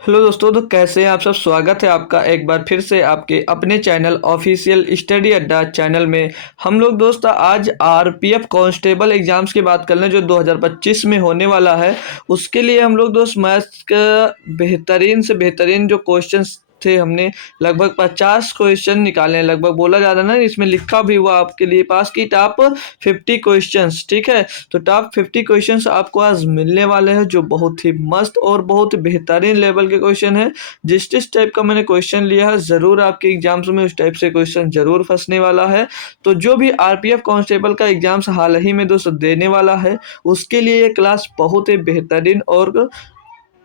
Hello दोस्तों, तो कैसे हैं आप सब। स्वागत है आपका एक बार फिर से आपके अपने चैनल ऑफिशियल स्टडी अड्डा चैनल में। हम लोग दोस्त आज आरपीएफ कांस्टेबल एग्जाम्स की बात कर रहे हैं जो 2025 में होने वाला है। उसके लिए हम लोग दोस्त मैथ्स का बेहतरीन से बेहतरीन जो क्वेश्चंस थे हमने लगभग 50 क्वेश्चन निकाले हैं। लगभग बोला जा रहा है ना, इसमें लिखा भी हुआ आपके लिए पास की टॉप 50 क्वेश्चंस। ठीक है, तो टॉप 50 क्वेश्चंस आपको आज मिलने वाले हैं जो बहुत ही मस्त और बहुत बेहतरीन लेवल के क्वेश्चन है। जिस टाइप का मैंने क्वेश्चन लिया है ज़रूर आपके एग्जाम्स में उस टाइप से क्वेश्चन ज़रूर फंसने वाला है। तो जो भी आरपीएफ कांस्टेबल का एग्जाम्स हाल ही में दोस्तों देने वाला है, उसके लिए ये क्लास बहुत ही बेहतरीन और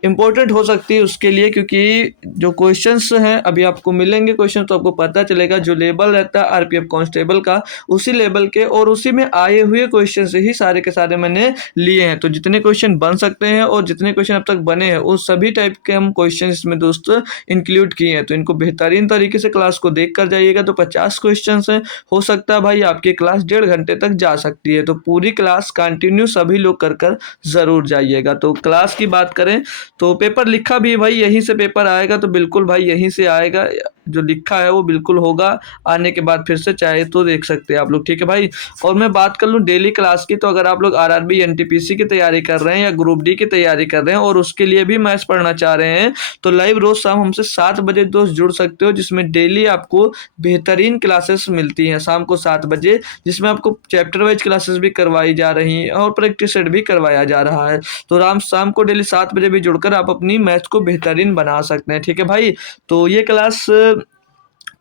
इम्पोर्टेंट हो सकती है उसके लिए, क्योंकि जो क्वेश्चंस हैं अभी आपको मिलेंगे क्वेश्चन तो आपको पता चलेगा जो लेवल रहता है आरपीएफ कांस्टेबल का उसी लेवल के और उसी में आए हुए क्वेश्चन से ही सारे के सारे मैंने लिए हैं। तो जितने क्वेश्चन बन सकते हैं और जितने क्वेश्चन अब तक बने हैं उस सभी टाइप के हम क्वेश्चन इसमें दोस्त इंक्लूड किए हैं। तो इनको बेहतरीन तरीके से क्लास को देख कर जाइएगा। तो 50 क्वेश्चन हैं, हो सकता है भाई आपकी क्लास 1.5 घंटे तक जा सकती है। तो पूरी क्लास कंटिन्यू सभी लोग कर कर ज़रूर जाइएगा। तो क्लास की बात करें तो पेपर लिखा भी है भाई, यहीं से पेपर आएगा। तो बिल्कुल भाई यहीं से आएगा, जो लिखा है वो बिल्कुल होगा। आने के बाद फिर से चाहे तो देख सकते हैं आप लोग। ठीक है भाई, और मैं बात कर लूँ डेली क्लास की, तो अगर आप लोग आरआरबी एनटीपीसी की तैयारी कर रहे हैं या ग्रुप डी की तैयारी कर रहे हैं और उसके लिए भी मैथ्स पढ़ना चाह रहे हैं तो लाइव रोज शाम हमसे 7 बजे दोस्त जुड़ सकते हो, जिसमें डेली आपको बेहतरीन क्लासेस मिलती हैं शाम को 7 बजे, जिसमें आपको चैप्टर वाइज क्लासेस भी करवाई जा रही हैं और प्रैक्टिस सेट भी करवाया जा रहा है। तो राम शाम को डेली 7 बजे भी जुड़कर आप अपनी मैथ्स को बेहतरीन बना सकते हैं। ठीक है भाई, तो ये क्लास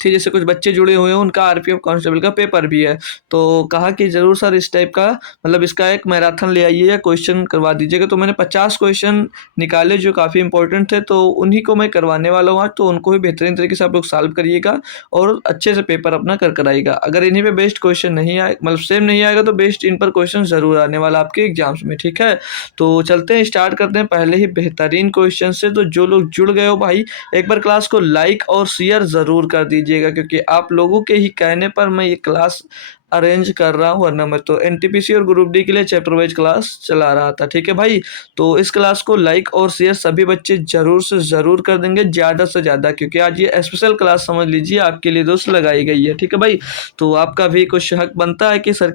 थी जैसे कुछ बच्चे जुड़े हुए हैं उनका आरपीएफ कांस्टेबल का पेपर भी है, तो कहा कि ज़रूर सर इस टाइप का मतलब इसका एक मैराथन ले आइए या क्वेश्चन करवा दीजिएगा। तो मैंने 50 क्वेश्चन निकाले जो काफ़ी इंपॉर्टेंट थे, तो उन्हीं को मैं करवाने वाला हूँ आज। तो उनको भी बेहतरीन तरीके से आप लोग सॉल्व करिएगा और अच्छे से पेपर अपना कर कर आइएगा। अगर इन्हीं पे बेस्ट क्वेश्चन नहीं आए मतलब सेम नहीं आएगा तो बेस्ट इन पर क्वेश्चन ज़रूर आने वाला आपके एग्जाम्स में। ठीक है, तो चलते हैं स्टार्ट करते हैं पहले ही बेहतरीन क्वेश्चन से। तो जो लोग जुड़ गए हो भाई एक बार क्लास को लाइक और शेयर ज़रूर कर दीजिएगा, क्योंकि आप लोगों के ही कहने पर मैं ये क्लास अरेंज कर रहा हूँ, वरना मैं तो एनटीपीसी और ग्रुप डी के लिए चैप्टर वाइज क्लास चला रहा था। ठीक है भाई, तो इस क्लास को लाइक और शेयर सभी बच्चे ज़रूर से ज़रूर कर देंगे, ज़्यादा से ज़्यादा, क्योंकि आज ये स्पेशल क्लास समझ लीजिए आपके लिए दोस्त लगाई गई है। ठीक है भाई, तो आपका भी कुछ हक बनता है कि सर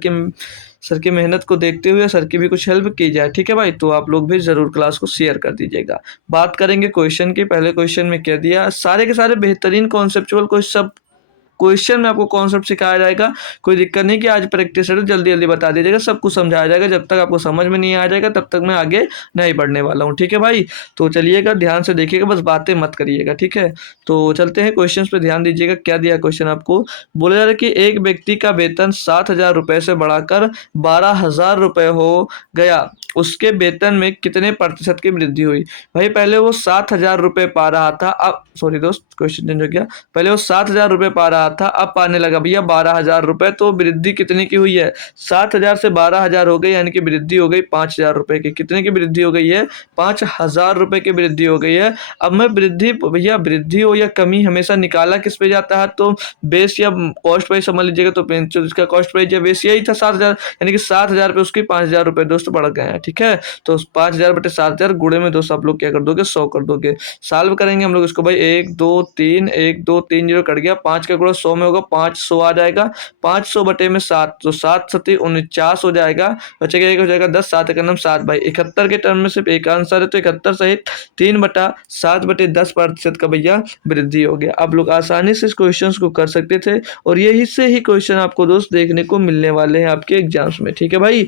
की मेहनत को देखते हुए सर की भी कुछ हेल्प की जाए। ठीक है भाई, तो आप लोग भी ज़रूर क्लास को शेयर कर दीजिएगा। बात करेंगे क्वेश्चन की। पहले क्वेश्चन में कह दिया सारे के सारे बेहतरीन कॉन्सेप्चुअल सब क्वेश्चन में आपको कॉन्सेप्ट सिखाया जाएगा। कोई दिक्कत नहीं कि आज प्रैक्टिस है तो जल्दी जल्दी बता दीजिएगा, सब कुछ समझाया जाएगा। जब तक आपको समझ में नहीं आ जाएगा तब तक मैं आगे नहीं बढ़ने वाला हूँ। ठीक है भाई, तो चलिएगा ध्यान से देखिएगा, बस बातें मत करिएगा। ठीक है, तो चलते हैं क्वेश्चन पे ध्यान दीजिएगा। क्या दिया क्वेश्चन आपको, बोला जा रहा है कि एक व्यक्ति का वेतन 7,000 रुपये से बढ़ाकर 12,000 रुपये हो गया, उसके वेतन में कितने प्रतिशत की वृद्धि हुई। भाई पहले वो 7,000 रुपये पा रहा था, अब सॉरी दोस्त क्वेश्चन चेंज हो गया। पहले वो 7,000 रुपये पा रहा था, अब पाने लगा भैया 12,000 रुपये। तो वृद्धि कितने की हुई है, 7,000 से 12,000 हो गई, यानी कि वृद्धि हो गई 5,000 रुपये की। कितने की वृद्धि हो गई है, 5,000 रुपये की वृद्धि हो गई है। अब मैं वृद्धि भैया वृद्धि हो या कमी हमेशा निकाला किस पे जाता है, तो बेस या कॉस्ट प्राइस समझ लीजिएगा। तो इसका कॉस्ट प्राइस या बेस यही था 7,000, यानी कि 7,000 पे उसकी 5,000 रुपये दोस्त बढ़ गए हैं। ठीक है, तो 5,000 बटे 7,000 गुणे में दोस्त आप लोग क्या कर दोगे, 100 कर दोगे। सॉल्व करेंगे हम लोग इसको भाई, 1 2 3 1 2 3 0 कट गया, 5 का गुणा 100 में होगा, 500 आ जाएगा। 500 बटे में 7, तो 7 7 49 हो जाएगा, बचेगा 1 हो जाएगा 10, 7 का नाम 7 भाई। 71 के टर्म में सिर्फ एक आंसर है, तो 71 सहित 3/7/10% का भैया वृद्धि हो गया। आप लोग आसानी से इस क्वेश्चन को कर सकते थे और यही से ही क्वेश्चन आपको दोस्त देखने को मिलने वाले हैं आपके एग्जाम्स में। ठीक है भाई,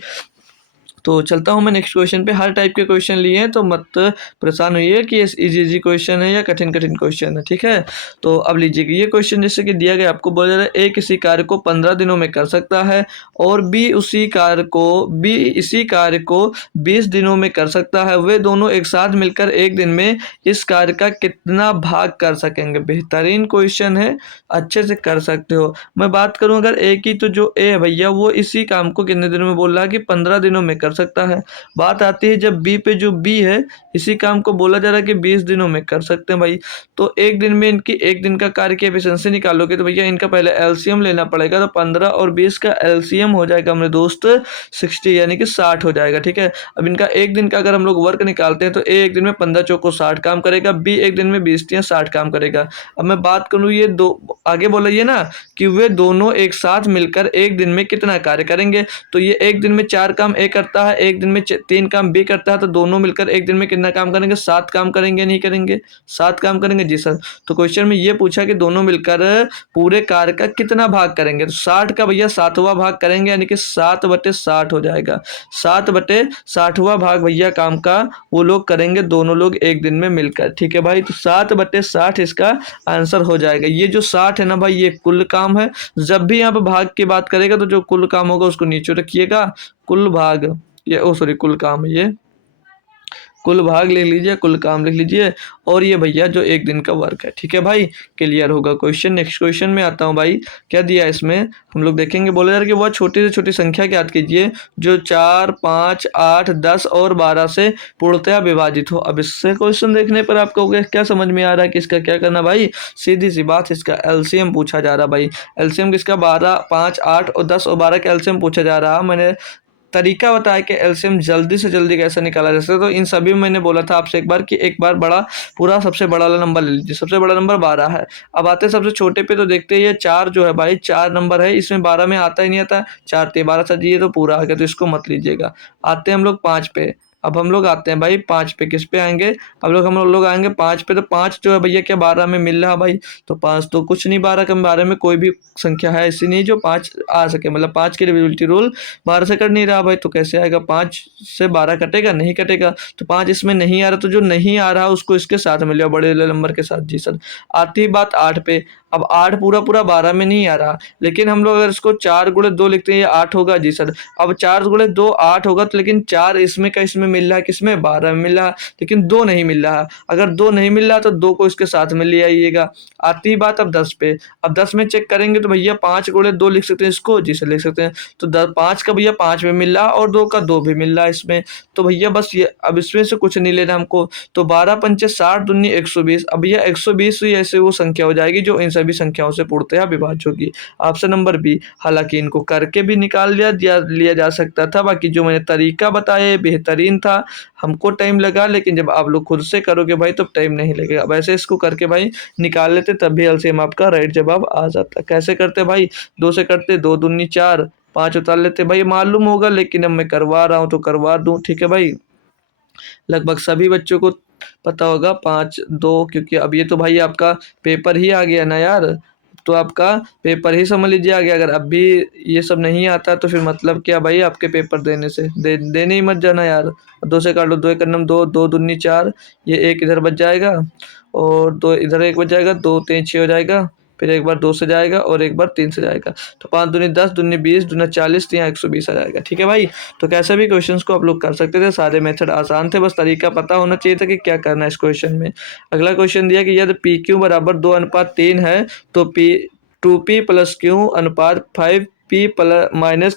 तो चलता हूँ मैं नेक्स्ट क्वेश्चन पे। हर टाइप के क्वेश्चन लिए हैं तो मत परेशान होइए कि ये इजी क्वेश्चन है या कठिन कठिन क्वेश्चन है। ठीक है, तो अब लीजिएगा ये क्वेश्चन जैसे कि दिया गया आपको, बोला जा रहा है ए किसी कार्य को 15 दिनों में कर सकता है और बी इसी कार्य को 20 दिनों में कर सकता है। वे दोनों एक साथ मिलकर एक दिन में इस कार्य का कितना भाग कर सकेंगे। बेहतरीन क्वेश्चन है, अच्छे से कर सकते हो। मैं बात करूं अगर ए की, तो जो ए है भैया वो इसी काम को कितने दिनों में बोल रहा है कि 15 दिनों में कर कर सकता है। बात आती है जब बी पे, जो बी है इसी काम को बोला जा रहा है कि 20 दिनों में कर सकते हैं भाई। तो एक दिन में इनकी एक दिन का कार्य की एफिशिएंसी निकालोगे तो भैया इनका पहले एलसीएम लेना पड़ेगा। तो 15 और 20 का एलसीएम हो जाएगा मेरे दोस्त 60, यानी कि 60 हो जाएगा। ठीक है, अब इनका एक दिन का अगर हम लोग वर्क निकालते हैं तो ए एक दिन में 15 चौको 60 काम करेगा, बी एक दिन में 20 या 60 काम करेगा। अब मैं बात करूँ, ये दो आगे बोला ये ना कि वे दोनों एक साथ मिलकर एक दिन में कितना कार्य करेंगे। तो ये एक दिन में 4 काम ए करता है, एक दिन में 3 काम बी करता है, तो दोनों मिलकर एक दिन में कितना काम करेंगे, 7 काम करेंगे। नहीं करेंगे, 7 काम करेंगे जी सर। तो क्वेश्चन में ये पूछा कि दोनों मिलकर पूरे कार्य का कितना भाग करेंगे, तो 60 का भैया 7वां भाग करेंगे, यानी कि 7/60 हो जाएगा। 7/60वां भाग भैया काम का वो लोग करेंगे, दोनों लोग एक दिन में मिलकर। ठीक है भाई, तो 7/60 इसका आंसर हो जाएगा। ये जो 60 है ना भाई, ये कुल काम है। जब भी यहाँ पे भाग की बात करेगा तो जो कुल काम होगा उसको नीचे रखिएगा, कुल भाग, ये सॉरी कुल काम है, ये कुल भाग लिख लीजिए, कुल काम लिख लीजिए, और ये भैया जो एक दिन का वर्क है। ठीक है भाई, क्लियर होगा क्वेश्चन। नेक्स्ट क्वेश्चन में आता हूँ भाई, क्या दिया है इसमें हम लोग देखेंगे। बोला जा रहा है कि वह छोटी से छोटी संख्या ज्ञात कीजिए जो 4, 5, 8, 10 और 12 से पूर्णतया विभाजित हो। अब इससे क्वेश्चन देखने पर आपको क्या समझ में आ रहा है कि इसका क्या करना भाई, सीधी सी बात, इसका एलसीएम पूछा जा रहा भाई। एलसीएम किसका, 12, 5, 8 और 10 और 12 का एलसीएम पूछा जा रहा। मैंने तरीका बताया कि एलसीएम जल्दी से जल्दी कैसे निकाला जा सकता है। तो इन सभी में मैंने बोला था आपसे एक बार कि एक बार बड़ा पूरा सबसे बड़ा वाला नंबर ले लीजिए। सबसे बड़ा नंबर 12 है। अब आते हैं सबसे छोटे पे, तो देखते हैं ये 4 जो है भाई, 4 नंबर है, इसमें 12 में आता ही नहीं आता। 4 × 12 सर, ये तो पूरा आ गया, तो इसको मत लीजिएगा। आते हैं हम लोग 5 पे। अब हम लोग आते हैं भाई 5 पे, किस पे आएंगे, हम लोग आएंगे 5 पे। तो 5 जो है भैया क्या 12 में मिल रहा भाई, तो 5 तो कुछ नहीं, 12 में कोई भी संख्या है ऐसी नहीं जो 5 आ सके, मतलब 5 की डिविजिबिलिटी रूल 12 से कट नहीं रहा भाई। तो कैसे आएगा, 5 से 12 कटेगा, नहीं कटेगा। तो 5 इसमें नहीं आ रहा, तो जो नहीं आ रहा उसको इसके साथ मिलेगा, बड़े वाले नंबर के साथ। जी सर। आती बात 8 पे। अब 8 पूरा 12 में नहीं आ रहा, लेकिन हम लोग अगर इसको 4 × 2 लिखते हैं, ये 8 होगा। जी सर। अब 4 × 2 8 होगा, तो लेकिन 4 इसमें का इसमें मिल रहा है, किसमें, 12 में मिल रहा है, लेकिन 2 नहीं मिल रहा। अगर 2 नहीं मिल रहा तो 2 को इसके साथ में ले आइएगा। आती बात अब 10 पे। अब 10 में चेक करेंगे तो भैया 5 × 2 लिख सकते हैं इसको। जी सर, लिख सकते हैं। तो 5 का भैया 5 में मिल रहा और 2 का 2 भी मिल रहा है इसमें। तो भैया बस ये, अब इसमें से कुछ नहीं लेना हमको। तो 12 पंचे 60 दूनी 120। अब भैया 120 ही ऐसे वो संख्या हो जाएगी जो इन सभी संख्याओं से पूर्णतया विभाज्य होगी। Option number B. हालांकि इनको करके भी निकाल लिया जा सकता था, बाकी जो मैंने तरीका बताया बेहतरीन था। हमको टाइम लगा, लेकिन जब आप लोग खुद से करोगे भाई तो टाइम नहीं लगेगा। वैसे इसको करके भाई निकाल लेते, तब भी एलसीएम आपका राइट जवाब आ जाता। कैसे करते भाई, 2 से करते, 2 दूनी 4, 5 उतार लेते भाई, मालूम होगा, लेकिन अब मैं करवा रहा हूँ तो करवा दूँ। ठीक है भाई, लगभग सभी बच्चों को पता होगा 5, 2, क्योंकि अब ये तो भाई आपका पेपर ही आ गया ना यार, तो आपका पेपर ही समझ लीजिए आ गया। अगर अब भी ये सब नहीं आता तो फिर मतलब क्या भाई, आपके पेपर देने से देने ही मत जाना यार। 2 से काट लो, 2 × 9 2, 2 दूनी 4, ये 1 इधर बच जाएगा और 2 इधर 1 बच जाएगा, 2 3 6 हो जाएगा, फिर एक बार 2 से जाएगा और एक बार 3 से जाएगा। तो 5 दूनी 10, दूनी 20, दूना 40, तो यहाँ 120 आ जाएगा। ठीक है भाई, तो कैसे भी क्वेश्चंस को आप लोग कर सकते थे, सारे मेथड आसान थे, बस तरीका पता होना चाहिए था कि क्या करना है इस क्वेश्चन में। अगला क्वेश्चन दिया कि यदि पी क्यू बराबर 2:3 है तो पी 2p + q अनुपात 5p -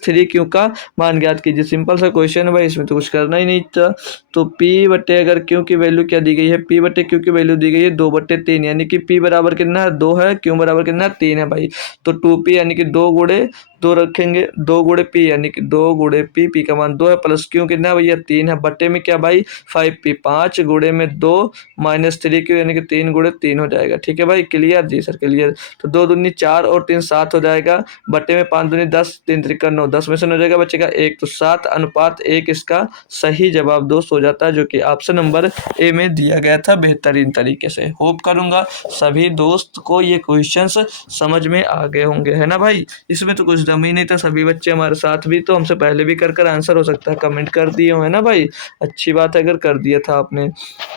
3q का मान ज्ञात कीजिए। सिंपल सा क्वेश्चन है भाई, इसमें तो कुछ करना ही नहीं था। तो p बटे अगर q की वैल्यू क्या दी गई है, p बटे q की वैल्यू दी गई है 2/3, यानी कि p बराबर कितना है, 2 है, q बराबर कितना है, 3 है भाई। तो 2p यानी कि 2 × 2 रखेंगे, 2 × p यानी कि 2 × p का मान 2 है, प्लस q कितना है भैया 3 है, बटे में क्या भाई 5p, 5 × में 2 - 3q यानी कि 3 × 3 हो जाएगा। ठीक है भाई, क्लियर। जी सर, क्लियर। तो 2 दूनी 4 और 3 7 हो जाएगा, बटे में 5 दूनी 10, 3 त्रिका 9, 10 में से 9 हो जाएगा, बचेगा 1, तो 7:1 इसका सही जवाब दोस्त हो जाता है, जो कि ऑप्शन नंबर ए में दिया गया था बेहतरीन तरीके से। होप करूंगा सभी दोस्त को ये क्वेश्चंस समझ में आ गए होंगे, है ना भाई। इसमें तो कुछ दम ही नहीं था, सभी बच्चे हमारे साथ भी तो हमसे पहले भी कर आंसर हो सकता है, कमेंट कर दिए हो, है ना भाई। अच्छी बात है अगर कर दिया था आपने।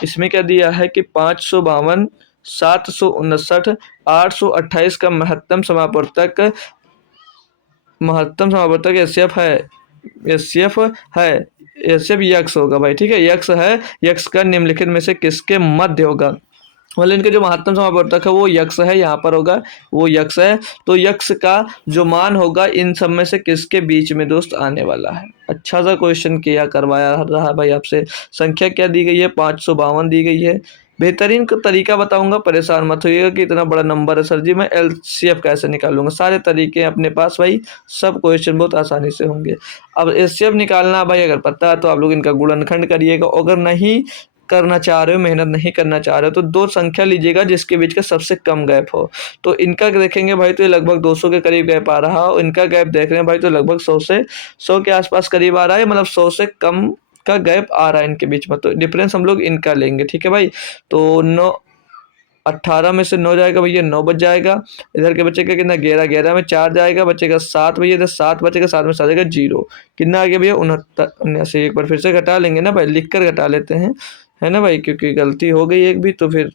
इसमें क्या दिया है कि 552, 759, 828 का महत्तम समावर्तक एसएफ है। एसएफ है, एसएफ यक्स होगा भाई। ठीक है, यक्स है, यक्स का निम्नलिखित में से किसके मध्य होगा। मतलब इनका जो महत्तम समावर्तक है वो यक्ष है, यहाँ पर होगा वो यक्ष है। तो यक्ष का जो मान होगा इन सब में से किसके बीच में दोस्त आने वाला है। अच्छा सा क्वेश्चन किया करवाया रहा भाई आपसे। संख्या क्या दी गई है, 552 दी गई है। बेहतरीन तरीका बताऊंगा, परेशान मत होइएगा कि इतना बड़ा नंबर है सर जी, मैं एलसीएफ कैसे निकालूंगा। सारे तरीके हैं अपने पास भाई, सब क्वेश्चन बहुत आसानी से होंगे। अब एलसीएफ निकालना भाई अगर पता है तो आप लोग इनका गुणनखंड करिएगा, अगर नहीं करना चाह रहे हो, मेहनत नहीं करना चाह रहे हो, तो दो संख्या लीजिएगा जिसके बीच का सबसे कम गैप हो। तो इनका देखेंगे भाई तो ये लगभग 200 के करीब गैप आ रहा है, इनका गैप देख रहे हैं भाई तो लगभग 100 के आसपास करीब आ रहा है, मतलब 100 से कम का गैप आ रहा है इनके बीच में। तो डिफरेंस हम लोग इनका लेंगे, ठीक है भाई। तो 9 18 में से 9 जाएगा भैया, 9 बच जाएगा। इधर के बच्चे का कितना, 11, 11 में 4 जाएगा, बचेगा 7 भैया, इधर 7 बचेगा, 7 में 7 जाएगा 0। कितना आ गया भैया, 69, 79। एक बार फिर से घटा लेंगे ना भाई, लिख कर घटा लेते हैं, है ना भाई, क्योंकि गलती हो गई एक भी तो फिर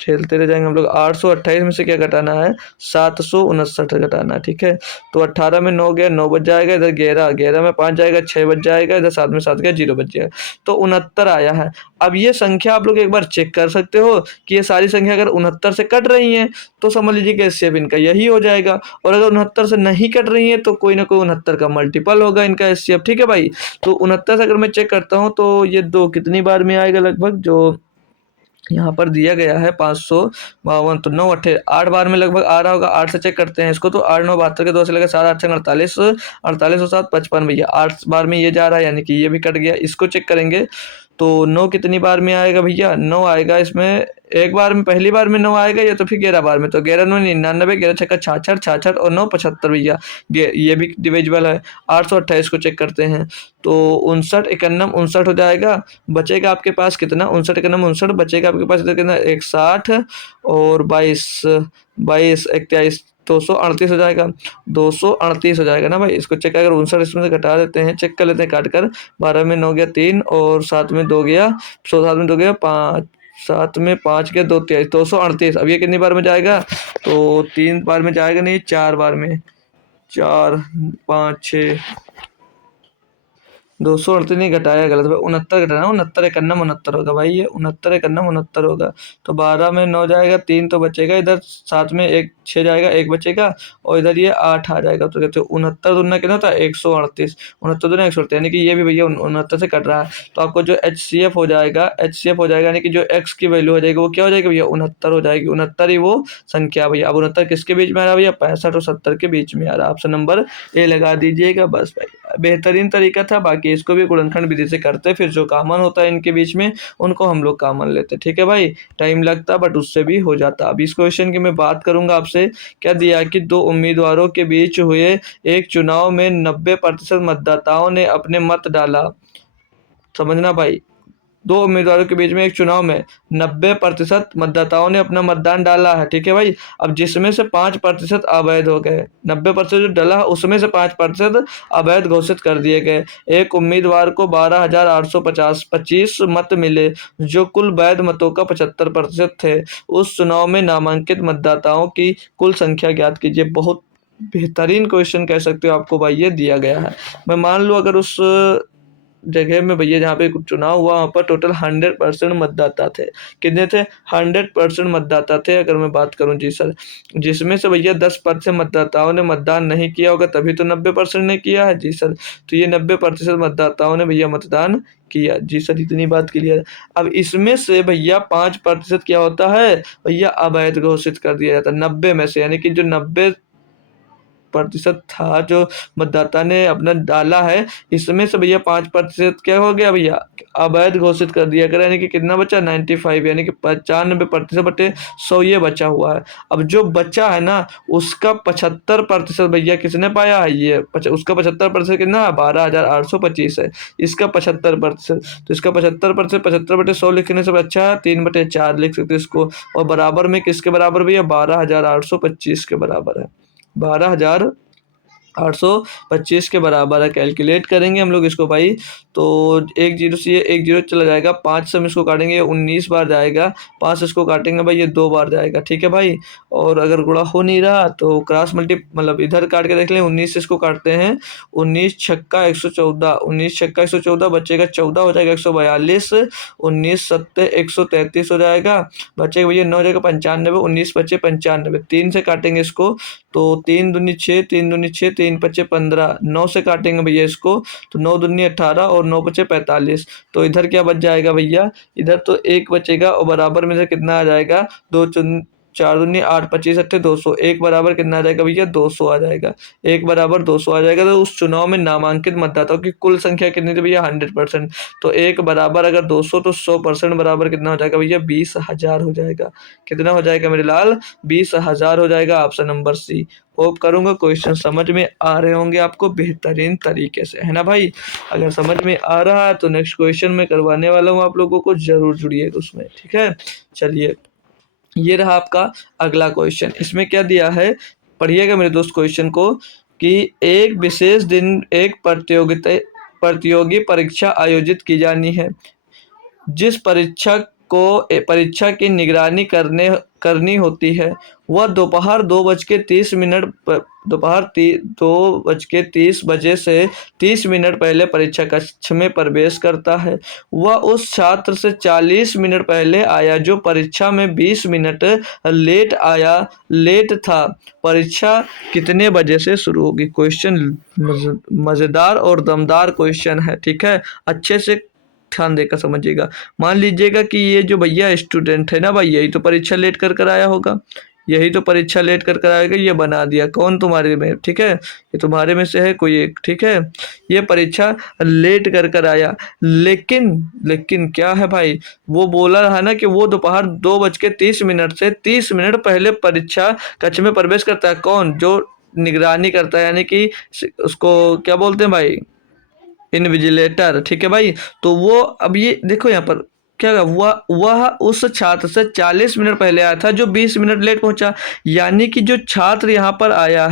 खेलते रह जाएंगे हम लोग। 828 में से क्या घटाना है, 759 घटाना है, ठीक है। तो 18 में 9 गया, 9 बच जाएगा, इधर 11, 11 में 5 जाएगा, 6 बच जाएगा, इधर 7 में 7 गया, 0 बच जाएगा। तो 69 आया है। अब ये संख्या आप लोग एक बार चेक कर सकते हो कि ये सारी संख्या अगर 69 से कट रही हैं तो समझ लीजिए कि एचसीएफ इनका यही हो जाएगा, और अगर 69 से नहीं कट रही है तो कोई ना कोई 69 का मल्टीपल होगा इनका एचसीएफ, ठीक है भाई। तो 69 से अगर मैं चेक करता हूँ तो ये दो कितनी बार में आएगा, लगभग जो यहाँ पर दिया गया है 552, तो 9 8 8 बार में लगभग आ रहा होगा। 8 से चेक करते हैं इसको, तो 8 9 72 के 2 से लगे 7 8 48, 48 और 7 55 भैया, 8 बार में ये जा रहा है, यानी कि ये भी कट गया। इसको चेक करेंगे तो 9 कितनी बार में आएगा भैया, 9 आएगा इसमें एक बार में, पहली बार में 9 आएगा या तो फिर 11 बार में। तो 11 9 99, 11 छक्का 66, 66 और 9 75 भैया, ये भी डिविजिबल है। 828 को चेक करते हैं तो 59 51 59 हो जाएगा, बचेगा आपके पास कितना, 59 51 59 बचेगा आपके पास इधर कितना, 61 और 22 22 21 238 हो जाएगा, 238 हो जाएगा ना भाई। इसको चेक अगर 59 इसमें से घटा देते हैं, चेक कर लेते हैं काट कर। 12 में 9 गया 3 और 7 में 2 गया, 7 में 2 गया 5, 7 में 5 गया 2 23, 238। अब ये कितनी बार में जाएगा, तो 3 बार में जाएगा नहीं, 4 बार में, 4 5 6, 238 नहीं घटाया, गलत भाई, 69 घटाना, 69 51 69 होगा भाई, ये 69 51 69 होगा। तो 12 में 9 जाएगा, 3 तो बचेगा, इधर 7 में 1 6 जाएगा, 1 बचेगा, और इधर ये 8 आ जाएगा। तो कहते हैं 69 दुना कितना होता है, 138, 69 दुना 138, यानी कि ये भी भैया 69 से कट रहा है। तो आपको जो एचसीएफ हो जाएगा, एचसीएफ हो जाएगा, यानी कि जो एक्स की वैल्यू हो जाएगी वो क्या हो जाएगी भैया, 69 हो जाएगी। 69 ही वो संख्या भैया। अब 69 किसके बीच में आ रहा है भैया, 65 और 70 के बीच में आ रहा है। ऑप्शन नंबर ए लगा दीजिएगा बस भाई। बेहतरीन तरीका था, बाकी इसको भी गुणनखंड विधि से करते, फिर जो कॉमन होता है इनके बीच में उनको हम लोग कॉमन लेते, ठीक है भाई। टाइम लगता बट उससे भी हो जाता। अब इस क्वेश्चन की मैं बात करूंगा आपसे, क्या दिया कि दो उम्मीदवारों के बीच हुए एक चुनाव में 90% मतदाताओं ने अपने मत डाला। समझना भाई, दो उम्मीदवारों के बीच में एक चुनाव में 90% मतदाताओं ने अपना मतदान डाला है, ठीक है भाई। अब जिसमें से 5% अवैध हो गए, 90% जो डाला है उसमें से 5% अवैध घोषित कर दिए गए। एक उम्मीदवार को 12,825 मत मिले जो कुल वैध मतों का 75% थे। उस चुनाव में नामांकित मतदाताओं की कुल संख्या ज्ञात कीजिए। बहुत बेहतरीन क्वेश्चन कह सकते हो आपको भाई, ये दिया गया है। मैं मान लो अगर उस जगह में भैया जहाँ पे चुनाव हुआ वहाँ पर टोटल 100% मतदाता थे। कितने थे, 100% मतदाता थे अगर मैं बात करूँ जी सर। जिसमें से भैया 10% मतदाताओं ने मतदान नहीं किया होगा, तभी तो 90% ने किया है जी सर। तो ये 90% मतदाताओं ने भैया मतदान किया जी सर, इतनी बात क्लियर है। अब इसमें से भैया 5% क्या होता है भैया, अवैध घोषित कर दिया जाता है 90 में से, यानी कि जो 90% था जो मतदाता ने अपना डाला है, इसमें से भैया 5% क्या हो गया भैया, अवैध घोषित कर दिया गया, यानी कि कितना बचा 95, यानी कि 95% बटे 100 ये बचा हुआ है। अब जो बचा है ना उसका 75% भैया किसने पाया है, ये उसका 75% कितना, 12,825 है। इसका 75%, तो इसका 75%, 75 बटे 100 लिखने से अच्छा 3/4 लिख सकते इसको। और बराबर में किसके बराबर भैया, 12,825 के बराबर है। 12,000 825 के बराबर है। कैलकुलेट करेंगे हम लोग इसको भाई, तो एक जीरो से ये एक जीरो चला जाएगा, 5 से हम इसको काटेंगे 19 बार जाएगा, 5 इसको काटेंगे भाई ये 2 बार जाएगा, ठीक है भाई। और अगर गुणा हो नहीं रहा तो क्रॉस मल्टी मतलब इधर काट के देख लें, 19 से इसको काटते हैं, 19 छक्का 114, 19 छक्का 114 बचेगा 14 हो जाएगा 142, 19 सत्ते 133 हो जाएगा, बचेगा भैया 9 हो जाएगा 95, 19 बचे 95, 3 से काटेंगे इसको तो 3 दूनी 6, 3 दूनी 6, 3 पचे 15, 9 से काटेंगे भैया इसको तो 9 दूनी 18 और 9 बचे 45। तो इधर क्या बच जाएगा भैया, इधर तो एक बचेगा और बराबर में से कितना आ जाएगा, दो चुन 4 दूनी 8, 25 अट्ठे 200, एक बराबर कितना आ जाएगा भैया 200 आ जाएगा, एक बराबर 200 आ जाएगा। तो उस चुनाव में नामांकित मतदाताओं की कुल संख्या कितनी थी भैया 100%, तो एक बराबर अगर 200 तो 100% बराबर कितना हो जाएगा भैया 20,000 हो जाएगा। कितना हो जाएगा मेरे लाल, 20,000 हो जाएगा, ऑप्शन नंबर सी। होप करूंगा क्वेश्चन समझ में आ रहे होंगे आपको बेहतरीन तरीके से, है ना भाई। अगर समझ में आ रहा है तो नेक्स्ट क्वेश्चन में करवाने वाला हूँ, आप लोगों को जरूर जुड़िए उसमें, ठीक है। चलिए ये रहा आपका अगला क्वेश्चन, इसमें क्या दिया है पढ़िएगा मेरे दोस्त क्वेश्चन को, कि एक विशेष दिन एक प्रतियोगी परीक्षा आयोजित की जानी है, जिस परीक्षा की निगरानी करनी होती है वह दोपहर 2:30 पर, दो बज के 30 बजे से 30 मिनट पहले परीक्षा कक्ष में प्रवेश करता है। वह उस छात्र से 40 मिनट पहले आया जो परीक्षा में 20 मिनट लेट था। परीक्षा कितने बजे से शुरू होगी। क्वेश्चन मज़ेदार और दमदार क्वेश्चन है, ठीक है, अच्छे से ध्यान देकर समझिएगा। मान लीजिएगा कि ये जो भैया स्टूडेंट है ना भाई, यही तो परीक्षा लेट कर आया होगा, यही तो परीक्षा लेट कर आएगा, ये बना दिया कौन तुम्हारे में, ठीक है, ये तुम्हारे में से है कोई एक, ठीक है, ये परीक्षा लेट कर आया। लेकिन लेकिन क्या है भाई, वो बोला रहा ना कि वो दोपहर 2:30 से 30 मिनट पहले परीक्षा कक्ष में प्रवेश करता है। कौन, जो निगरानी करता है, यानी कि उसको क्या बोलते हैं भाई, इन्विजिलेटर, ठीक है भाई। तो वो अब ये देखो यहाँ पर क्या वह उस छात्र से 40 मिनट पहले आया था जो 20 मिनट लेट पहुंचा। यानी कि जो छात्र यहाँ पर आया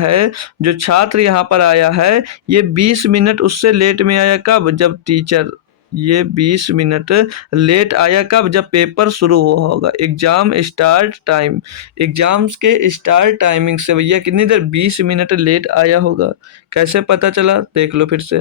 है, ये 20 मिनट उससे लेट में आया, कब, जब टीचर, ये 20 मिनट लेट आया कब, जब पेपर शुरू हुआ होगा। एग्जाम्स के स्टार्ट टाइमिंग से भैया कितनी देर, 20 मिनट लेट आया होगा। कैसे पता चला, देख लो फिर से।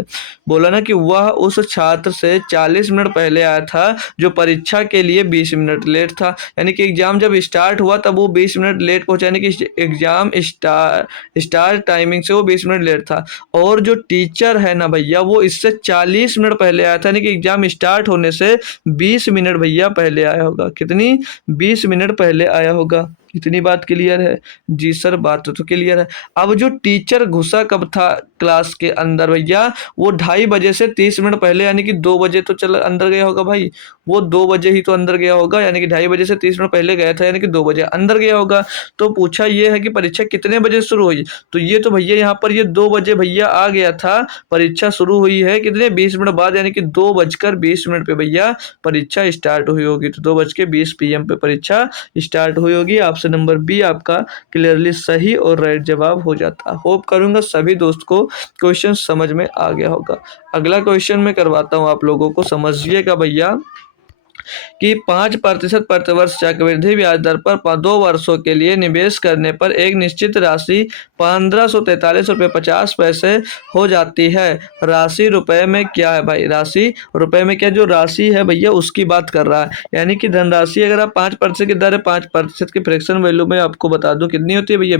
बोला ना कि वह उस छात्र से 40 मिनट पहले आया था जो परीक्षा के लिए 20 मिनट लेट था। यानी कि एग्जाम जब स्टार्ट हुआ तब वो 20 मिनट लेट पहुंचा, यानी कि एग्जाम स्टार्ट टाइमिंग से वो 20 मिनट लेट था। और जो टीचर है ना भैया, वो इससे 40 मिनट पहले आया था, यानी कि एग्जाम स्टार्ट होने से 20 मिनट भैया पहले आया होगा। कितनी, 20 मिनट पहले आया होगा। इतनी बात क्लियर है। जी सर, बात तो क्लियर है। अब जो टीचर घुसा कब था क्लास के अंदर भैया, वो 2:30 बजे से 30 मिनट पहले, यानी कि 2 बजे तो चल अंदर गया होगा भाई, वो 2 बजे ही तो अंदर गया होगा, यानी कि 2:30 बजे से 30 मिनट पहले गया था, यानी कि 2 बजे अंदर गया होगा। तो पूछा ये है कि परीक्षा कितने बजे शुरू हुई, तो ये तो भैया यहाँ पर ये 2 बजे भैया आ गया था, परीक्षा शुरू हुई है कितने, 20 मिनट बाद, यानी कि 2:20 पे भैया परीक्षा स्टार्ट हुई होगी। तो 2:20 PM पे परीक्षा स्टार्ट हुई होगी। ऑप्शन नंबर बी आपका क्लियरली सही और राइट जवाब हो जाता। होप करूंगा सभी दोस्त को क्वेश्चन समझ में आ गया होगा। अगला क्वेश्चन मैं करवाता हूं आप लोगों को, समझिएगा भैया, कि 5% प्रतिवर्ष चक्रवृद्धि ब्याज दर पर 2 वर्षों के लिए निवेश करने पर एक निश्चित राशि 1543 रुपये 50 पैसे हो जाती है। राशि रुपए में क्या है भाई, राशि रुपए में क्या, जो राशि है भैया उसकी बात कर रहा है। यानी कि धनराशि अगर आप 5% की दर है, 5% की फ्रैक्शन वैल्यू में आपको बता दूं कितनी होती है भैया,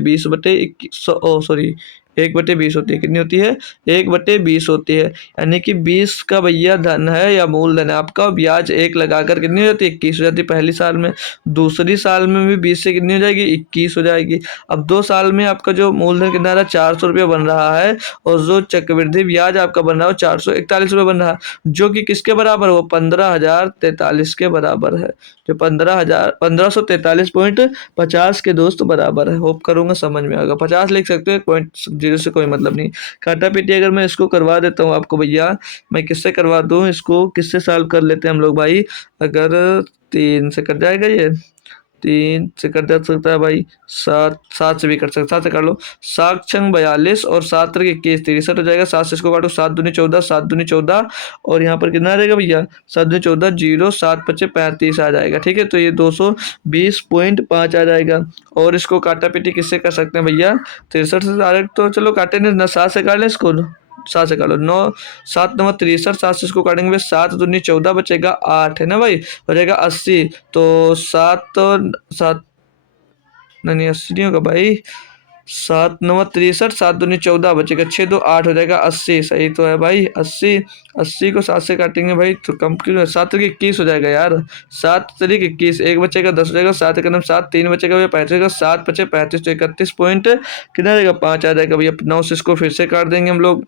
1/20 होती है। कितनी होती है, 1/20 होती है। यानी कि 20 का भैया धन है या मूलधन है आपका, ब्याज 1 लगाकर कितनी हो जाती है, 21 हो जाती है पहली साल में। दूसरी साल में भी 20 से कितनी हो जाएगी, 21 हो जाएगी। अब 2 साल में आपका जो मूलधन कितना रहा, 400 रुपया बन रहा है, और जो चक्रवृद्धि ब्याज आपका बन रहा है 441 रुपये बन रहा है, जो कि किसके बराबर है, वो 15,043 के बराबर है, जो 15,143.50 के दोस्त बराबर है। होप करूंगा समझ में आएगा। 50 लिख सकते हो, 0 से कोई मतलब नहीं। काटा पीटी अगर मैं इसको करवा देता हूँ आपको भैया, मैं किससे करवा दूँ इसको, किससे सॉल्व कर लेते हैं हम लोग भाई, अगर 3 से कट जाएगा ये, 3 से कट जा सकता है भाई, 7 7 से भी कट सकता है, 7 से काट लो। 7 छंग 42 और 7 तरीके 21 63 हो जाएगा। 7 से इसको काटो, 7 दूनी 14, 7 दूनी 14 और यहाँ पर कितना आ जाएगा भैया, 7 दूनी 14 जीरो, 7 पचे 35 आ जाएगा। ठीक है, तो ये 220.5 आ जाएगा। और इसको काटा पीटी किससे कर सकते हैं भैया, 63 से डायरेक्ट तो चलो काटे नहीं ना, 7 से काट लें इसको, 7 से काट लो, 9 7 9 63, 7 से इसको काटेंगे 7 दूनी 14 बचेगा 8 है ना भाई, हो जाएगा 80। तो 7 तो 7 नहीं 80 नहीं होगा भाई, 7 9 63, 7 दूनी 14 बचेगा 6 2 8 हो जाएगा 80। सही तो है भाई 80। 80 को 7 से काटेंगे भाई तो कम क्यों, 7 तरीके 21 हो जाएगा यार, 7 तरीके 21, एक बचेगा 10 हो जाएगा, 7 एक 7 3 बचेगा भैया 35 का, 7 पचे 35 तो 31 पॉइंट कितना रहेगा 5 आ जाएगा भैया। 9 से इसको फिर से काट देंगे हम लोग,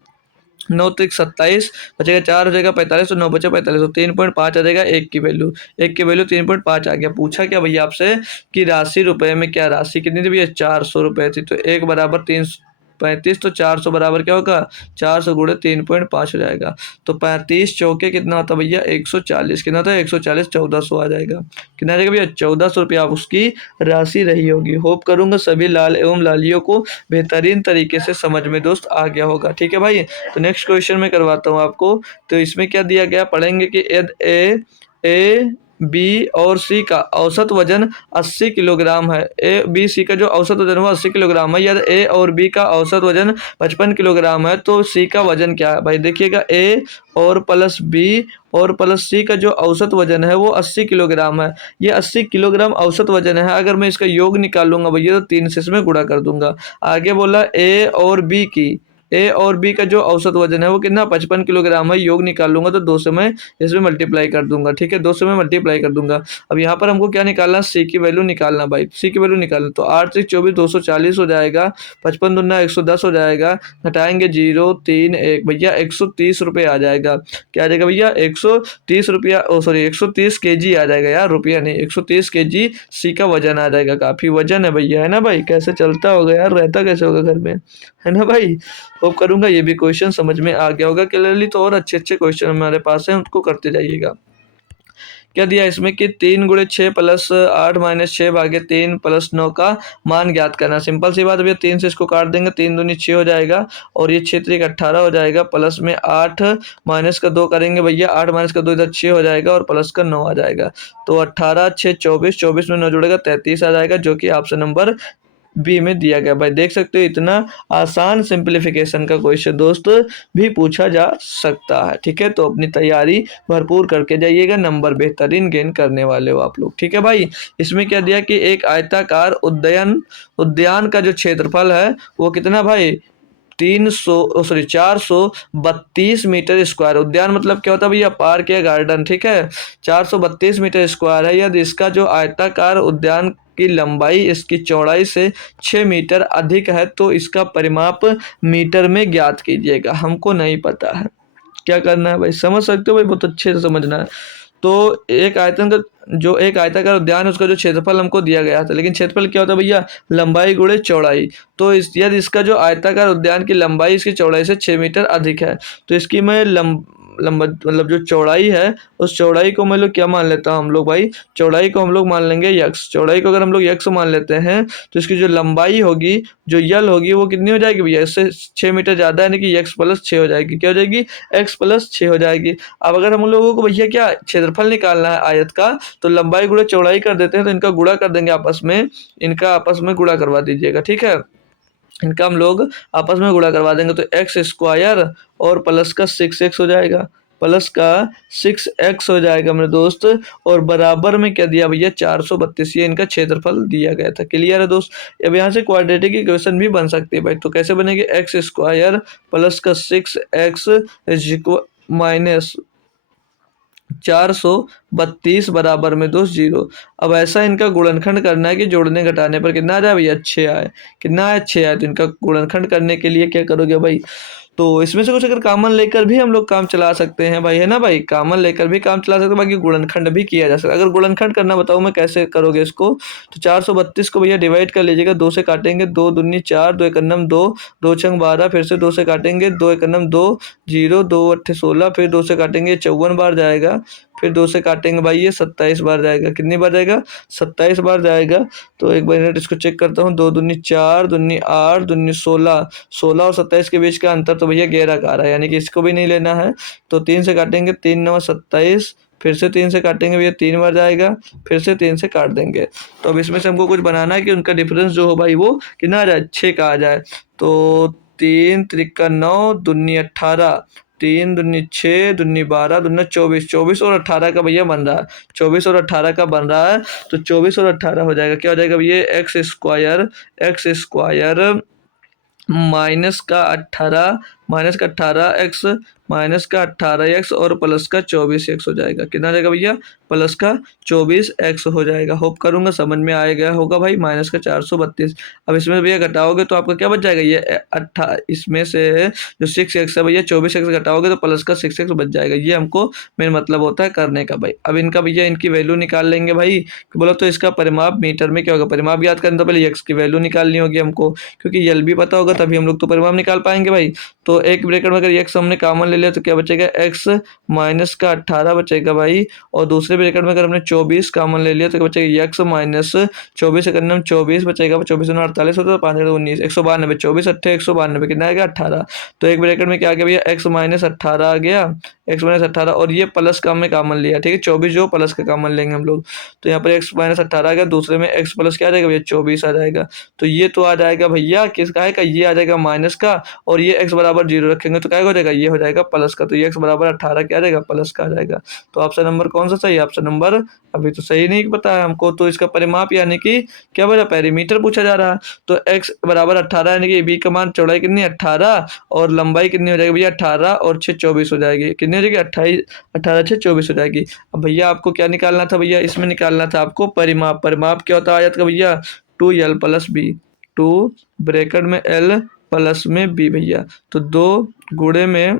9 तक 27 बचेगा, 4 हो जाएगा 45, तो 9 बचे 45 तो 3.5 आ जाएगा। एक की वैल्यू, एक की वैल्यू 3.5 आ गया। पूछा क्या भैया आपसे कि राशि रुपए में, क्या राशि कितनी थी भैया, 400 रुपए थी। तो 1 बराबर 335, तो 400 बराबर क्या होगा, 400 गुणे 3.5 हो जाएगा। तो 35 चौके कितना होता भैया 140, कितना होता है 140, 1400 आ जाएगा। कितना आ जाएगा भैया 1400 रुपया आप उसकी राशि रही होगी। होप करूंगा सभी लाल एवं लालियों को बेहतरीन तरीके से समझ में दोस्त आ गया होगा। ठीक है भाई, तो नेक्स्ट क्वेश्चन में करवाता हूँ आपको। तो इसमें क्या दिया गया, पढ़ेंगे कि यदि ए बी और सी का औसत वजन 80 किलोग्राम है, ए बी सी का जो औसत वजन है वो 80 किलोग्राम है, यदि ए और बी का औसत वजन 55 किलोग्राम है तो सी का वजन क्या है। भाई देखिएगा, ए और प्लस बी और प्लस सी का जो औसत वजन है वो 80 किलोग्राम है। ये 80 किलोग्राम औसत वजन है। अगर मैं इसका योग निकालूंगा भैया तो 3 से इसमें गुणा कर दूंगा। आगे बोला ए और बी की, ए और बी का जो औसत वजन है वो कितना 55 किलोग्राम है। योग निकाल लूंगा तो 2 से मैं इसमें मल्टीप्लाई कर दूंगा। ठीक है, 2 से मैं मल्टीप्लाई कर दूंगा। अब यहाँ पर हमको क्या निकालना, सी की वैल्यू निकालना भाई, सी की वैल्यू निकालना। तो 8 से 24 240 हो जाएगा, 55 दूना 110 हो जाएगा, घटाएंगे 0 3 1 भैया 130 रुपये आ जाएगा। क्या आ जाएगा भैया 130 रुपया, ओ सॉरी 130 केजी आ जाएगा यार, रुपया नहीं, 130 केजी सी का वजन आ जाएगा। काफी वजन है भैया, है ना भाई। कैसे चलता होगा यार, रहता कैसे होगा घर में, है ना भाई। होप करूंगा ये भी क्वेश्चन समझ में आ गया होगा क्लियरली। तो और अच्छे अच्छे क्वेश्चन हमारे पास हैं, उनको करते जाइएगा। क्या दिया इसमें कि 3 गुणे 6 प्लस 8 माइनस 6 भागे 3 प्लस 9 का मान ज्ञात करना। सिंपल सी बात भैया, 3 से इसको काट देंगे, 3 दूनी 6 हो जाएगा और ये 6 3 18 हो जाएगा, प्लस में 8 माइनस का 2 करेंगे भैया, 8 माइनस का 2 इधर 6 हो जाएगा और प्लस का 9 आ जाएगा। तो 18 6 24, 24 में 9 जुड़ेगा 33 आ जाएगा, जो कि ऑप्शन नंबर बी में दिया गया। भाई देख सकते हो, इतना आसान सिंप्लीफिकेशन का क्वेश्चन दोस्त भी पूछा जा सकता है। ठीक है, तो अपनी तैयारी भरपूर करके जाइएगा, नंबर बेहतरीन गेन करने वाले हो आप लोग। ठीक है भाई, इसमें क्या दिया कि एक आयताकार उद्यान का जो क्षेत्रफल है वो कितना भाई 432 मीटर स्क्वायर। उद्यान मतलब क्या होता है भैया, पार्क या गार्डन। ठीक है, 432 मीटर स्क्वायर है। यदि इसका जो आयताकार उद्यान की लंबाई इसकी चौड़ाई से 6 मीटर अधिक है तो इसका परिमाप मीटर में ज्ञात कीजिएगा। हमको नहीं पता है, क्या करना है भाई, समझ सकते हो भाई, बहुत अच्छे से समझना है। तो एक आयतन का जो एक आयताकार उद्यान है उसका जो क्षेत्रफल हमको दिया गया था, लेकिन क्षेत्रफल क्या होता है भैया, लंबाई गुणे चौड़ाई। तो यदि इसका जो आयताकार उद्यान की लंबाई इसकी चौड़ाई से 6 मीटर अधिक है तो इसकी मैं लंबा मतलब जो चौड़ाई है उस चौड़ाई को मैं लोग क्या मान लेता हूँ हम लोग भाई, चौड़ाई को हम लोग मान लेंगे यक्स। चौड़ाई को अगर हम लोग यक्स मान लेते हैं तो इसकी जो लंबाई होगी, जो यल होगी, वो कितनी हो जाएगी भैया, इससे 6 मीटर ज़्यादा, यानी कि यक्स प्लस 6 हो जाएगी। क्या हो जाएगी, एक्स प्लस 6 हो जाएगी। अब अगर हम लोगों को भैया क्या क्षेत्रफल निकालना है आयत का, तो लंबाई गुणे चौड़ाई कर देते हैं, तो इनका गुणा कर देंगे आपस में, इनका आपस में गुणा करवा दीजिएगा। ठीक है, इनका हम लोग आपस में गुणा करवा देंगे, तो एक्स स्क्वायर और प्लस का 6x हो जाएगा, प्लस का 6x हो जाएगा मेरे दोस्त। और बराबर में क्या दिया भैया 432, ये इनका क्षेत्रफल दिया गया था। क्लियर है दोस्त। अब यहाँ से क्वाड्रेटिक इक्वेशन भी बन सकती है भाई। तो कैसे बनेगी, एक्स स्क्वायर प्लस का 6x माइनस 432 बराबर में दोस्त 0। अब ऐसा इनका गुणनखंड करना है कि जोड़ने घटाने पर कितना आ जाए भैया, 6 आए। कितना आए, 6 आए। तो इनका गुणनखंड करने के लिए क्या करोगे भाई, तो इसमें से कुछ अगर कॉमन लेकर भी हम लोग काम चला सकते हैं भाई, है ना भाई, कॉमन लेकर भी काम चला सकते हैं। बाकी गुणनखंड भी किया जा सकता है। अगर गुणनखंड करना बताऊँ मैं कैसे करोगे इसको, तो 432 को भैया डिवाइड कर लीजिएगा, 2 से काटेंगे, 2 दूनी 4, 2 एकन्नम 2, 2 छंग 12, फिर से 2 से काटेंगे, 2 एकन्नम 2, 0, 2 अट्ठे 16, फिर 2 से काटेंगे 54 बार जाएगा, फिर 2 से काटेंगे भाई ये 27 बार जाएगा। कितनी बार जाएगा? 27 बार जाएगा। तो एक बार मिनट इसको चेक करता हूँ, 2 दूनी 4, दूनी 8, दूनी 16, 16 और 27 के बीच का अंतर तो भैया 11 का आ रहा है, यानी कि इसको भी नहीं लेना है। तो 3 से काटेंगे, 3 9 27, फिर से 3 से काटेंगे भैया, 3 बार जाएगा, फिर से 3 से काट देंगे। तो अब इसमें से हमको कुछ बनाना है कि उनका डिफरेंस जो हो भाई वो कितना आ जाए, 6 का आ जाए। तो 3 त्रिका 9, दूनी 18, 3 दूनी 6, दूनी 12, दूना 24, 24 और 18 का भैया बन रहा है, 24 और 18 का बन रहा है। तो 24 और 18 हो जाएगा, क्या हो जाएगा भैया, एक्स स्क्वायर माइनस का 18, माइनस का 18 एक्स, माइनस का 18 एक्स और प्लस का 24 एक्स हो जाएगा। कितना आ जाएगा भैया, प्लस का 24 एक्स हो जाएगा। होप करूंगा समझ में आ गया होगा भाई, माइनस का 432। अब इसमें भैया घटाओगे तो आपका क्या बच जाएगा, ये इसमें से जो 6 एक्स है भैया, 24 एक्स घटाओगे तो प्लस का 6 एक्स बच जाएगा। ये हमको मेन मतलब होता है करने का भाई। अब इनका भैया इनकी वैल्यू निकाल लेंगे भाई। बोलो तो इसका परिमाप मीटर में क्या होगा, परिमाप याद करने तो पहले एक्स की वैल्यू निकालनी होगी हमको, क्योंकि यल भी पता होगा तभी हम लोग तो परिमाप निकाल पाएंगे भाई। तो एक ब्रैकेट में अगर एक्स हमने कॉमन ले लिया तो क्या बचेगा, एक्स माइनस का 18 बचेगा भाई, और दूसरे ब्रैकेट में अगर हमने 24 कॉमन ले लिया तो क्या बचेगा, एक्स माइनस 24 सेकंड में 24 बचेगा, 24 48 होता है, 5 19, 192, 24 अट्ठे 192, कितना आएगा 18। तो एक ब्रैकेट में क्या आ गया भैया, एक्स माइनस 18 आ गया, एक्स माइनस 18, और ये प्लस का हमने कॉमन लिया, ठीक है, 24 जो प्लस का कॉमन लेंगे हम लोग। तो यहाँ पर एक्स माइनस 18 आ गया, दूसरे में एक्स प्लस क्या आ जाएगा भैया, 24 आ जाएगा। तो ये तो आ जाएगा भैया किसका है का, ये आ जाएगा माइनस का, और ये x बराबर 0 रखेंगे तो क्या हो जाएगा, ये हो जाएगा प्लस का। तो ये x बराबर 18 क्या आ जाएगा, प्लस का आ जाएगा। तो ऑप्शन नंबर कौन सा सही है, ऑप्शन नंबर अभी तो सही नहीं पता है हमको। तो इसका परिमाप यानी कि क्या बोला, पेरीमीटर पूछा जा रहा है। तो x बराबर 18 यानी कि b का मान, चौड़ाई कितनी 18 और लंबाई कितनी हो जाएगी भैया, 18 और 6 24 हो जाएगी। कितनी हो जाएगी, 28, 18 6 24 हो जाएगी। अब भैया आपको क्या निकालना था भैया, इसमें निकालना था आपको परिमाप। परिमाप क्या होता है आयत का भैया, 2l प्लस बी, 2 ब्रैकेट में l प्लस में बी भैया। तो 2 गुणे में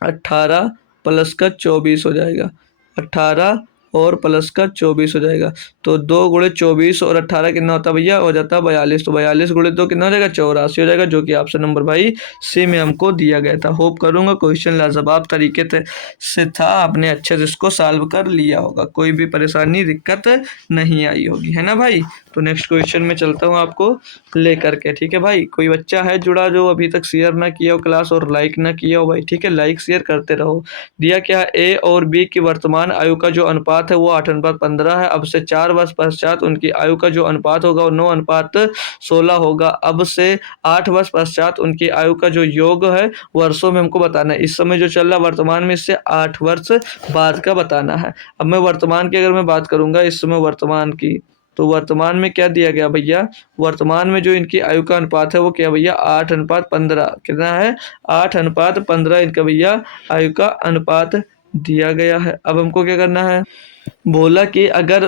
18 प्लस का 24 हो जाएगा, 18 और प्लस का 24 हो जाएगा। तो 2 गुणे 24 और 18 कितना होता है भैया, हो जाता है 42। तो 42 गुणे 2 कितना हो जाएगा, 84 हो जाएगा, जो कि ऑप्शन नंबर भाई सी में हमको दिया गया था। होप करूंगा क्वेश्चन लाजवाब तरीके से था, आपने अच्छे से इसको सॉल्व कर लिया होगा, कोई भी परेशानी दिक्कत नहीं आई होगी, है ना भाई। तो नेक्स्ट क्वेश्चन में चलता हूँ आपको लेकर के, ठीक है भाई। कोई बच्चा है जुड़ा जो अभी तक शेयर ना किया हो क्लास और लाइक ना किया हो भाई, ठीक है, लाइक शेयर करते रहो। दिया क्या है, ए और बी की वर्तमान आयु का जो अनुपात है वो 8:15 है। अब से 4 वर्ष पश्चात उनकी आयु का जो अनुपात होगा वो 9:16 होगा। अब से 8 वर्ष पश्चात उनकी आयु का जो योग है वर्षों में हमको बताना है। इस समय जो चल रहा वर्तमान में, इससे 8 वर्ष बाद का बताना है। अब मैं वर्तमान की अगर मैं बात करूंगा इस समय वर्तमान की, तो वर्तमान में क्या दिया गया भैया, वर्तमान में जो इनकी आयु का अनुपात है वो क्या भैया, 8:15 कितना है, 8:15 इनका भैया आयु का अनुपात दिया गया है। अब हमको क्या करना है, बोला कि अगर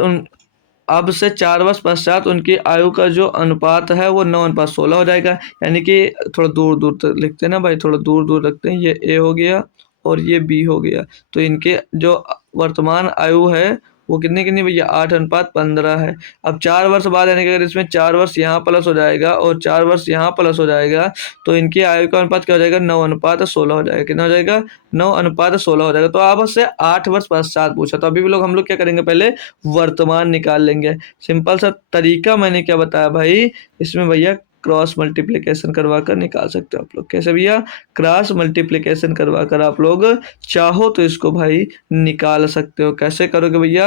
अब से 4 वर्ष पश्चात उनकी आयु का जो अनुपात है वो 9:16 हो जाएगा। यानी कि थोड़ा दूर दूर तक लिखते हैं ना भाई, थोड़ा दूर दूर रखते हैं, ये ए हो गया और ये बी हो गया। तो इनके जो वर्तमान आयु है वो कितनी कितनी भैया, 8:15 है। अब 4 वर्ष बाद यानी कि अगर इसमें 4 वर्ष यहाँ प्लस हो जाएगा और 4 वर्ष यहाँ प्लस हो जाएगा तो इनकी आयु का अनुपात क्या हो जाएगा, 9:16 हो जाएगा। कितना हो जाएगा, 9:16 हो जाएगा। तो आप उससे 8 वर्ष पश्चात पूछा, तो अभी भी हम लोग क्या करेंगे, पहले वर्तमान निकाल लेंगे। सिंपल सा तरीका मैंने क्या बताया भाई, इसमें भैया क्रॉस मल्टीप्लिकेशन करवा कर निकाल सकते हो आप लोग। कैसे भैया, क्रॉस मल्टीप्लिकेशन करवा कर आप लोग चाहो तो इसको भाई निकाल सकते हो। कैसे करोगे भैया,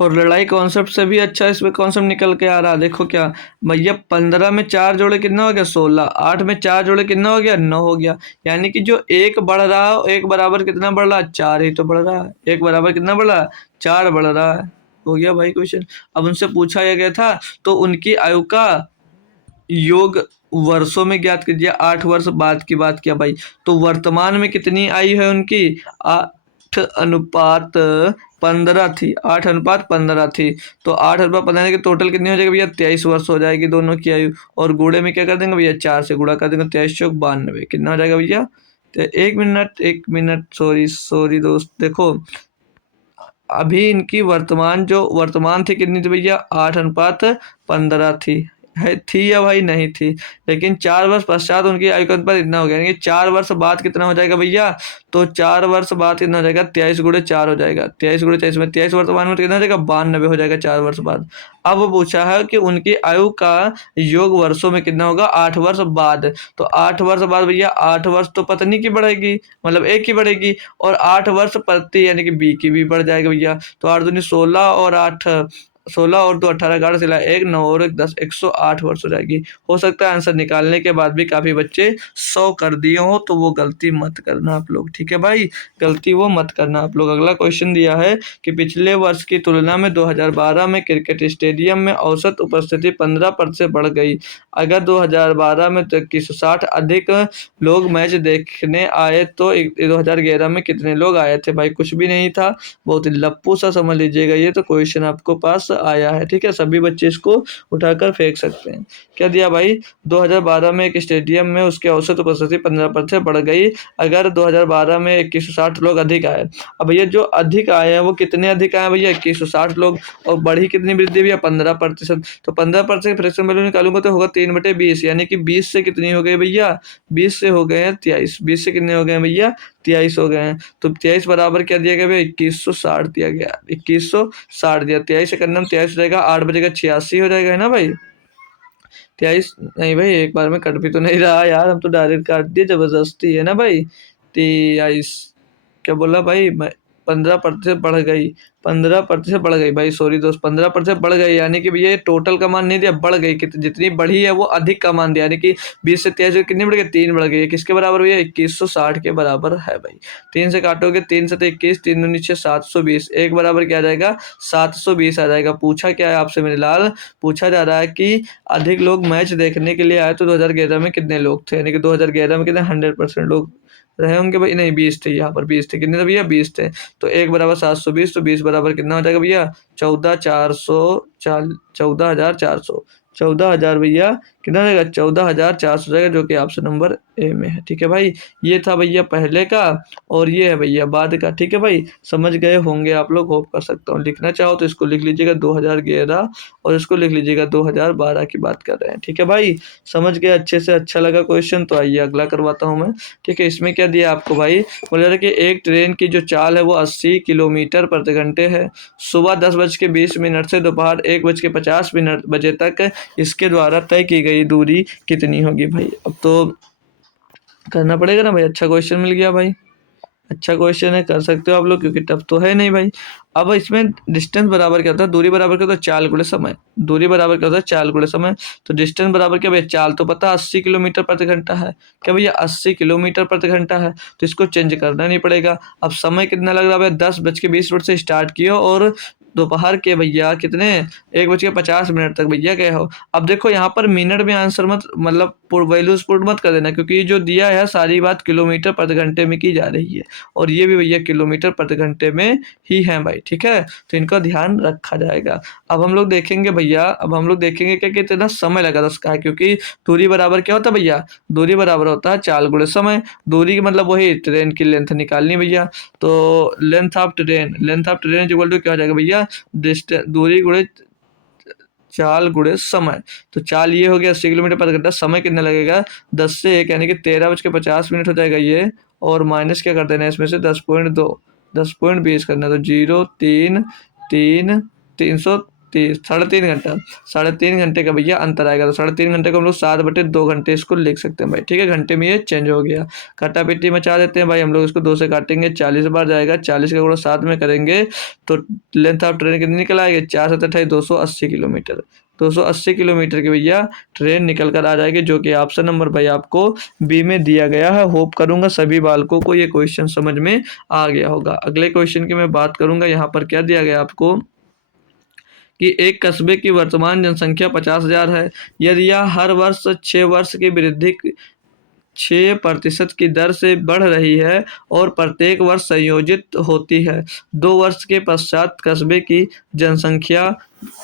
और लड़ाई कॉन्सेप्ट से भी अच्छा इसमें कॉन्सेप्ट निकल के आ रहा है। देखो क्या भैया, 15 में 4 जोड़े कितना हो गया, 16, 8 में 4 जोड़े कितना हो गया, 9 हो गया। यानी कि जो एक बढ़ रहा है, एक बराबर कितना बढ़ रहा है, 4 ही तो बढ़ रहा है। एक बराबर कितना बढ़ रहा है, 4 बढ़ रहा है। हो गया भाई क्वेश्चन। अब उनसे पूछा गया था तो उनकी आयु का योग वर्षों में ज्ञात कीजिए। 8 वर्ष बाद की बात किया भाई, तो वर्तमान में कितनी आयु है उनकी, 8:15 थी, 8:15 थी। तो 8:15 के टोटल कितनी हो जाएगी भैया? 23 वर्ष हो जाएगी दोनों की आयु। और गुणे में क्या कर देंगे भैया? 4 से गुणा कर देंगे, 23 चौक 92। कितना हो जाएगा भैया? तो एक मिनट, सॉरी सॉरी दोस्त, देखो अभी इनकी वर्तमान थी कितनी थी भैया? 8:15 थी। थी या भाई? नहीं थी। लेकिन 4 वर्ष पश्चात उनकी आयु का अनुपात इतना हो गया, यानी कि 4 वर्ष बाद कितना हो जाएगा भैया? तो 4 वर्ष बाद कितना हो जाएगा? 23 गुणे 4 हो जाएगा। 23 गुणे 23 में 23 वर्तमान में तो कितना हो जाएगा? 92 हो जाएगा 4 वर्ष बाद। अब वो पूछा है कि उनकी आयु का योग वर्षों में कितना होगा 8 वर्ष बाद। तो 8 वर्ष बाद भैया 8 वर्ष तो पत्नी की बढ़ेगी, मतलब एक की बढ़ेगी, और 8 वर्ष पति यानी कि बी की भी बढ़ जाएगा भैया। तो 8 दूनी 16 और 8 16 और 2 18 11 सिला 1 9 और 1 10 108 वर्ष हो जाएगी। हो सकता है आंसर निकालने के बाद भी काफी बच्चे 100 कर दिए हो, तो वो गलती मत करना आप लोग, ठीक है भाई? गलती वो मत करना आप लोग। अगला क्वेश्चन दिया है कि पिछले वर्ष की तुलना में 2012 में क्रिकेट स्टेडियम में औसत उपस्थिति 15% से बढ़ गई। अगर 2012 में तो 2160 अधिक लोग मैच देखने आए तो 2011 में कितने लोग आए थे? भाई कुछ भी नहीं था, बहुत ही लप्पू सा समझ लीजिएगा। ये तो क्वेश्चन आपको पास आया है, ठीक है? सभी बच्चे इसको उठाकर फेंक सकते हैं। क्या दिया भाई? 2012 में एक स्टेडियम में उसकी औसत उपस्थिति 15% से बढ़ गई अगर 2012 में 2160 लोग अधिक आए। अब भैया जो अधिक आए हैं वो कितने अधिक आए भैया? 2160 लोग। और बढ़ी कितनी वृद्धि भैया? 15%। तो 15% फ्रैक्शन वैल्यू निकालूंगा तो होगा 3/20, यानी कि 20 से कितनी हो गई भैया? 20 से हो गए हैं 23। 20 से कितने हो गए हैं भैया? 23 हो गए हैं। तो 23 बराबर क्या दिया गया भैया? 2160 दिया गया। 2160 दिया, 23 से करना 23 हो जाएगा, 8 बजेगा 86 हो जाएगा, है ना भाई? 23 नहीं भाई, एक बार में कट भी तो नहीं रहा यार, हम तो डायरेक्ट काट दिए जबरदस्ती, है ना भाई? 23 क्या बोला भाई मैं? 15% बढ़ गई, 15% बढ़ गई भाई, सॉरी दोस्त, 15% बढ़ गई, यानी कि भैया ये टोटल का मान नहीं दिया, बढ़ गई। जितनी बढ़ी है वो अधिक का मान दिया, यानी कि 20 से 23 कितनी बढ़ गई? 3 बढ़ गई। किसके बराबर भैया? 2160 के बराबर है भाई। 3 से काटोगे, 3 से तो 21, 3 दूनी 6, 720। एक बराबर क्या आ जाएगा? 720 आ जाएगा। पूछा क्या है आपसे मेरे लाल? पूछा जा रहा है कि अधिक लोग मैच देखने के लिए आए तो 2011 में कितने लोग थे, यानी कि 2011 में कितने 100% लोग रहे होंगे भाई। नहीं 20 थे, यहाँ पर 20 थे। कितने थे भैया? 20 थे। तो एक बराबर 720, तो 20 बराबर कितना हो जाएगा भैया? 14,400 14,000 भैया कितना रहेगा? 14,400 जाएगा, जो कि ऑप्शन नंबर ए में है, ठीक है भाई? ये था भैया पहले का, और ये है भैया बाद का, ठीक है भाई? समझ गए होंगे आप लोग, होप कर सकता हूँ। लिखना चाहो तो इसको लिख लीजिएगा 2011, और इसको लिख लीजिएगा 2012 की बात कर रहे हैं, ठीक है भाई? समझ गए अच्छे से? अच्छा लगा क्वेश्चन? तो आइए अगला करवाता हूँ मैं, ठीक है? इसमें क्या दिया आपको भाई? बोल रहा है कि एक ट्रेन की जो चाल है वो 80 किलोमीटर प्रति घंटे है। सुबह 10:20 से दोपहर 1:50 बजे तक इसके द्वारा तय की गई दूरी कितनी होगी भाई? अब तो करना पड़ेगा ना भाई। अच्छा क्वेश्चन मिल गया भाई, अच्छा क्वेश्चन है, कर सकते हो आप लोग, क्योंकि टफ तो है नहीं भाई। अब इसमें डिस्टेंस बराबर क्या होता है? दूरी बराबर क्या होता है? चाल गुणे समय। दूरी बराबर क्या होता है? चाल गुणे समय। तो डिस्टेंस बराबर क्या भैया? चाल तो पता 80 किलोमीटर प्रति घंटा है। क्या भैया? 80 किलोमीटर प्रति घंटा है, तो इसको चेंज करना नहीं पड़ेगा। अब समय कितना लग रहा है भैया? 10:20 से स्टार्ट किया और दोपहर के भैया कितने? 1:50 तक भैया गए हो। अब देखो यहाँ पर मिनट में आंसर मत, मतलब वैल्यूज पुट मत कर देना, क्योंकि जो दिया है सारी बात किलोमीटर प्रति घंटे में की जा रही है, और ये भी भैया किलोमीटर प्रति घंटे में ही है भाई, ठीक है? तो इनका ध्यान रखा जाएगा। अब हम लोग देखेंगे भैया, अब हम लोग देखेंगे कि कितना समय लगा था उसका, क्योंकि दूरी बराबर क्या होता है भैया? दूरी बराबर होता है चाल गुणे समय। दूरी की मतलब वही ट्रेन की लेंथ निकालनी भैया। तो length of train equal to क्या हो जाएगा भैया? दूरी गुणे चाल गुणे समय। तो चाल ये हो गया 80 किलोमीटर प्रति घंटा, समय कितना लगेगा? 10 से 1 यानी कि 13:50 हो जाएगा ये, और माइनस क्या कर देना है इसमें से? 10.2, 10.20 करना, तो 0.333 3.5 घंटा, 3.5 घंटे का भैया अंतर आएगा। तो 3.5 घंटे को हम लोग 7/2 घंटे इसको लिख सकते हैं भाई, ठीक है? घंटे में ये चेंज हो गया। काटा पीटी मचा देते हैं भाई हम लोग, इसको 2 से काटेंगे, 40 बार जाएगा, 40 का गुणा 7 में करेंगे तो लेंथ ऑफ ट्रेन कितनी निकल आएगी? 4×7 = 280 किलोमीटर। 280 किलोमीटर की भैया ट्रेन निकल कर आ जाएगी, जो कि ऑप्शन नंबर भाई आपको बी में दिया गया है। होप करूंगा सभी बालकों को ये क्वेश्चन समझ में आ गया होगा। अगले क्वेश्चन की मैं बात करूंगा। यहाँ पर क्या दिया गया आपको कि एक कस्बे की वर्तमान जनसंख्या 50,000 है। यदि यह हर वर्ष 6 वर्ष की वृद्धि 6% की दर से बढ़ रही है और प्रत्येक वर्ष संयोजित होती है। 2 वर्ष के पश्चात कस्बे की जनसंख्या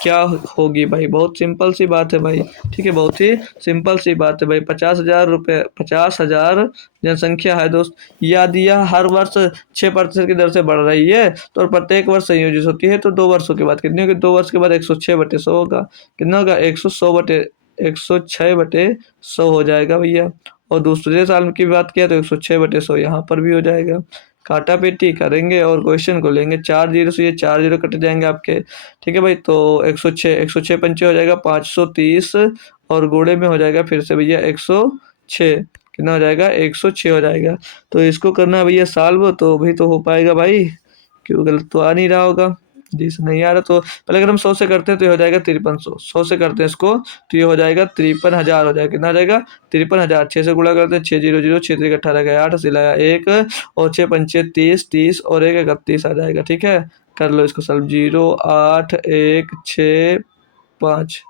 क्या होगी भाई? बहुत सिंपल सी बात है भाई, ठीक है, बहुत ही सिंपल सी बात है भाई। 50,000 जनसंख्या है दोस्त। याद दिया हर वर्ष 6% की दर से बढ़ रही है तो और प्रत्येक वर्ष संयोजित होती है, तो 2 वर्षों के बाद कितनी होगी? 2 वर्ष के बाद 106/100 होगा। कितना होगा? 100/100 हो जाएगा भैया। और दूसरे साल की बात किया तो 106/100 यहाँ पर भी हो जाएगा। काटा पेटी करेंगे और क्वेश्चन को लेंगे। 4 जीरो से ये 4 जीरो कट जाएंगे आपके, ठीक है भाई। तो 106 पंचे हो जाएगा 530 और गुणे में हो जाएगा फिर से भैया 106। कितना हो जाएगा? 106 हो जाएगा। तो इसको करना है भैया सॉल्व, तो भी तो हो पाएगा भाई, क्यों गलत तो आ नहीं रहा होगा। जी से नहीं आ रहा तो पहले अगर हम 100 से करते हैं तो ये हो जाएगा 5300। 100 से करते हैं इसको तो ये हो जाएगा 53,000 हो जाएगा। कितना हो जाएगा? 53,000। 6 से गुणा करते हैं 600, 6 3 18 गया 8, सिलाया 1 और 6 पंचे 30, 30 और 1 31 आ जाएगा, ठीक है। कर लो इसको सॉल्व। 0 8 1 6 5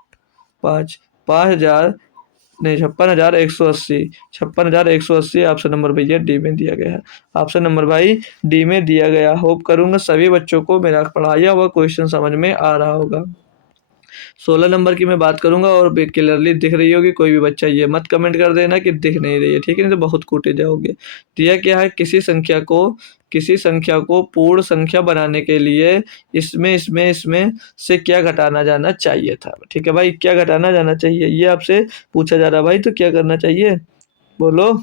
5 5000 नहीं 56,180। 56,180 ऑप्शन नंबर भैया डी में दिया गया है। ऑप्शन नंबर भाई डी में दिया गया। होप करूंगा सभी बच्चों को मेरा पढ़ाया हुआ क्वेश्चन समझ में आ रहा होगा। 16 नंबर की मैं बात करूंगा और क्लियरली दिख रही होगी। कोई भी बच्चा ये मत कमेंट कर देना कि दिख नहीं रही है, ठीक है, नहीं तो बहुत कूटे जाओगे। दिया क्या है? किसी संख्या को पूर्ण संख्या बनाने के लिए इसमें से क्या घटाना जाना चाहिए था, ठीक है भाई। क्या घटाना जाना चाहिए ये आपसे पूछा जा रहा है भाई, तो क्या करना चाहिए बोलो?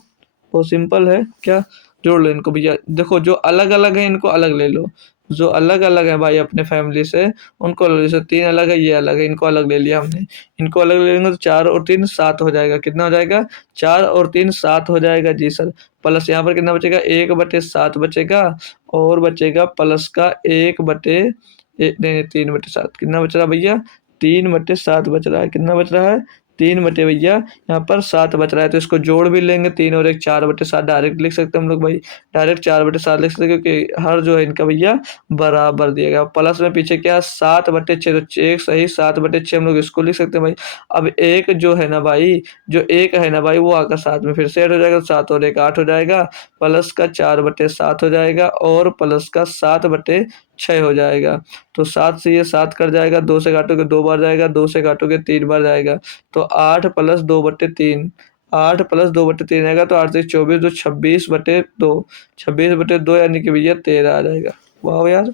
बहुत सिंपल है। क्या? जोड़ लो इनको भैया। देखो जो अलग अलग है इनको अलग ले लो, जो अलग अलग है भाई अपने फैमिली से उनको अलग। जैसे 3 अलग है, ये अलग है, इनको अलग ले लिया हमने। इनको अलग ले लेंगे तो 4 और 3 7 हो जाएगा। कितना हो जाएगा? 4 और 3 7 हो जाएगा जी सर। प्लस यहाँ पर कितना बचेगा? 1/7 बचेगा और बचेगा प्लस का 3/7। कितना बच रहा है भैया? 3/7 बच रहा है। कितना बच रहा है? 3 बटे भैया यहाँ पर 7 बच रहा है, तो इसको जोड़ भी लेंगे। 3 और 1 4/7 डायरेक्ट लिख सकते हैं हम लोग भाई। डायरेक्ट 4/7 लिख सकते हैं क्योंकि हर जो है इनका भैया बराबर दिया गया। प्लस में पीछे क्या? 7/6, तो एक सही 7/6 हम लोग इसको लिख सकते हैं भाई। अब एक जो है ना भाई, जो एक है ना भाई वो आकर साथ में फिर से ऐड हो जाएगा। 7 और 1 8 हो जाएगा, प्लस का 4/7 हो जाएगा और प्लस का 7/6 हो जाएगा। तो 7 से ये 7 कट जाएगा, 2 से काटोगे 2 बार जाएगा, 2 से काटोगे 3 बार जाएगा। तो 8 प्लस 2/3, 8 प्लस 2/3 आएगा, तो 8 से 24, तो 26/2, 26/2 यानी कि भैया 13 आ जाएगा। वाह यार,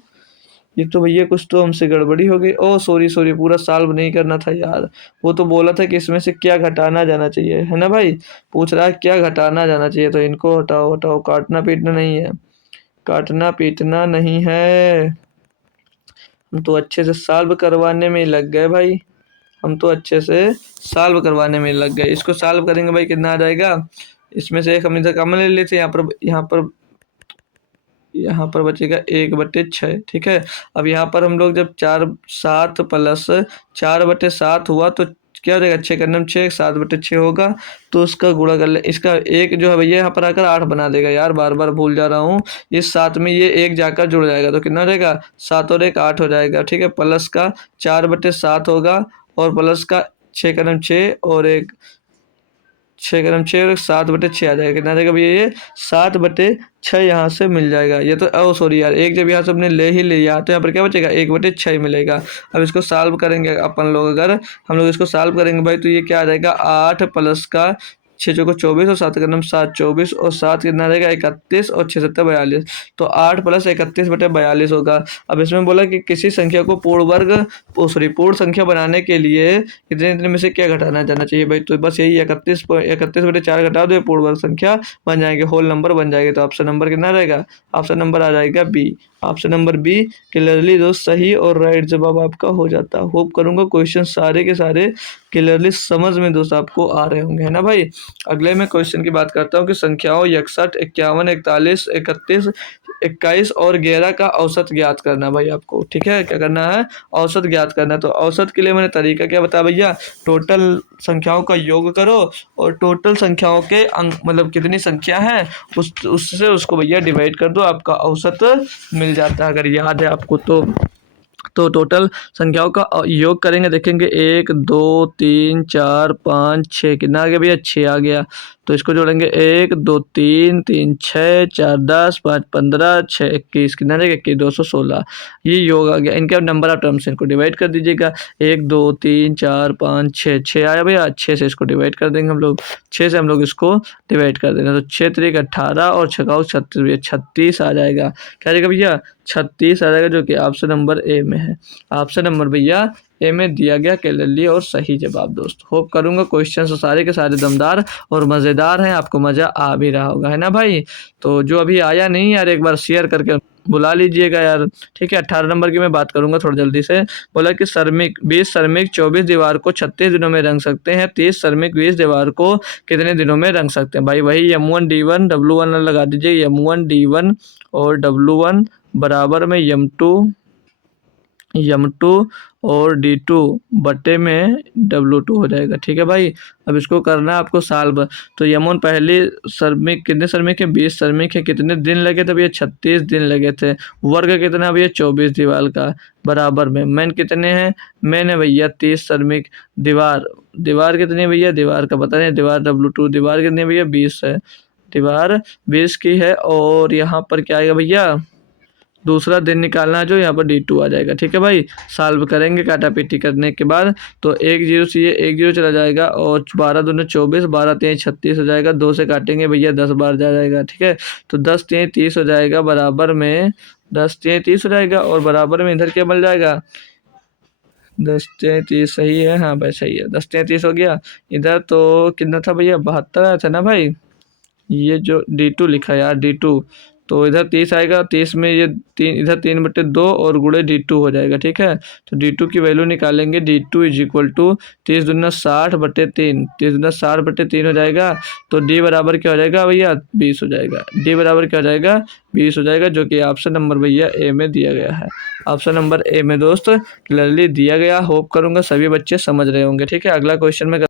ये तो भैया कुछ तो हमसे गड़बड़ी हो गई। ओ सॉरी, पूरा सॉल्व नहीं करना था यार। वो तो बोला था कि इसमें से क्या घटाना जाना चाहिए, है ना भाई। पूछ रहा है क्या घटाना जाना चाहिए, तो इनको हटाओ हटाओ, काटना पीटना नहीं है, काटना पीटना नहीं है। हम तो अच्छे से सॉल्व करवाने में ही लग गए भाई, हम तो अच्छे से सॉल्व करवाने में लग गए। इसको सॉल्व करेंगे भाई, कितना आ जाएगा? इसमें से एक हम इधर कॉमन ले लेते हैं। यहाँ पर बचेगा 1/6, ठीक है। अब यहाँ पर हम लोग जब 4 7 प्लस 4/7 हुआ तो क्या हो जाएगा? 6 का नाम 6, 7/6 होगा, तो उसका गुणा कर ले। इसका एक जो है भैया यहाँ पर आकर 8 बना देगा यार, बार बार भूल जा रहा हूँ। इस 7 में ये 1 जाकर जुड़ जाएगा, तो कितना हो जाएगा? 7 और 1 8 हो जाएगा, ठीक है। प्लस का 4/7 होगा और प्लस का 6 का नाम 6 और 6 और 7/6 आ जाएगा। कितना आ जाएगा भैया? ये 7/6 यहाँ से मिल जाएगा। ये तो ओ सॉरी यार, एक जब यहाँ से हमने ले ही लिया तो यहाँ पर क्या बचेगा? 1/6 मिलेगा। अब इसको सॉल्व करेंगे अपन लोग, अगर हम लोग इसको सॉल्व करेंगे भाई, तो ये क्या आ जाएगा? 8 प्लस का 6 चौको 24 और 7 का नाम 7 24 और 7 कितना रहेगा? 31 और 6 7 42। तो 8 प्लस 31/42 होगा। अब इसमें बोला कि किसी संख्या को पूर्ण संख्या बनाने के लिए इतने इतने में से क्या घटाना जाना चाहिए भाई। तो बस यही 31/4 घटा दो, पूर्ण वर्ग संख्या बन जाएंगे, होल नंबर बन जाएंगे। तो ऑप्शन नंबर कितना रहेगा? ऑप्शन नंबर आ जाएगा B. Option number B clearly दोस्त सही और राइट जवाब आपका हो जाता। होप करूंगा क्वेश्चन सारे के सारे क्लियरली समझ में दोस्त आपको आ रहे होंगे, है ना भाई। अगले मैं क्वेश्चन की बात करता हूँ कि संख्याओं 61 51 41 31 21 और 11 का औसत ज्ञात करना भाई आपको, ठीक है। क्या करना है? औसत ज्ञात करना। तो औसत के लिए मैंने तरीका क्या बताया भैया? टोटल संख्याओं का योग करो और टोटल संख्याओं के अंक मतलब कितनी संख्या है उससे उसको भैया डिवाइड कर दो, आपका औसत मिल जाता है, अगर याद है आपको तो। तो टोटल संख्याओं का योग करेंगे, देखेंगे 1 2 3 4 5 6 कितना आ गया भैया 6 आ गया। तो इसको जोड़ेंगे 1 2 3 3 6 4 10 5 15 6 21 कितना रहेगा 21 216। ये योग आ गया। इनके अब नंबर ऑफ टर्म्स इनको डिवाइड कर दीजिएगा 1 2 3 4 5 6 6 आया भैया 6 से इसको डिवाइड कर देंगे हम लोग 6 से हम लोग इसको डिवाइड कर देंगे तो 6 3 18 और 6 36 भैया 36 आ जाएगा। क्या आएगा भैया 36 आ जाएगा जो कि ऑप्शन नंबर ए में है। ऑप्शन नंबर भैया ए में दिया गया क्लियरली और सही जवाब दोस्त। होप करूंगा क्वेश्चन सारे के सारे दमदार और मज़ेदार हैं, आपको मज़ा आ भी रहा होगा है ना भाई। तो जो अभी आया नहीं यार एक बार शेयर करके बुला लीजिएगा यार, ठीक है। 18 नंबर की मैं बात करूंगा थोड़ा जल्दी से। बोला कि श्रमिक 20 श्रमिक 24 दीवार को 36 दिनों में रंग सकते हैं, 30 श्रमिक 20 दीवार को कितने दिनों में रंग सकते हैं। भाई वही M1 D1 W1 लगा दीजिए, M1 D1 और W1 बराबर में M2 और D2 बटे में W2 हो जाएगा, ठीक है भाई। अब इसको करना है आपको सॉल्व। तो M1 पहले श्रमिक कितने श्रमिक है 20 श्रमिक है, कितने दिन लगे थे भैया 36 दिन लगे थे। वर्ग कितना भैया 24 दीवार का बराबर में मैन कितने हैं, मैन है भैया 30 श्रमिक। दीवार कितनी है भैया, दीवार का पता नहीं, दीवार W2 दीवार कितनी है भैया 20 है, दीवार 20 की है। और यहाँ पर क्या आएगा भैया दूसरा दिन निकालना है जो यहाँ पर D2 आ जाएगा, ठीक है भाई। सॉल्व करेंगे काटा पीटी करने के बाद तो 1 0 से ये 1 0 चला जाएगा और 12 दूनी 24 12 3 36 हो जाएगा। 2 से काटेंगे भैया 10 बार जा जाएगा, ठीक है। तो 10 3 30 हो जाएगा बराबर में 10 3 30 हो जाएगा और बराबर में इधर क्या बन जाएगा 10 3 30 सही है, हाँ भाई सही है 10 3 30 हो गया। इधर तो कितना था भैया 72 आया था ना भाई, ये जो D2 लिखा है यार D2, तो इधर 30 आएगा, 30 में ये तीन इधर 3/2 और गुणे D2 हो जाएगा, ठीक है। तो D2 की वैल्यू निकालेंगे, D2 इज इक्वल टू 30 दूना 60/3, 30 दूना 60/3 हो जाएगा। तो D बराबर क्या हो जाएगा भैया 20 हो जाएगा, D बराबर क्या हो जाएगा 20 हो जाएगा जो कि ऑप्शन नंबर भैया ए में दिया गया है। ऑप्शन नंबर ए में दोस्त क्लियरली दिया गया। होप करूंगा सभी बच्चे समझ रहे होंगे, ठीक है। अगला क्वेश्चन में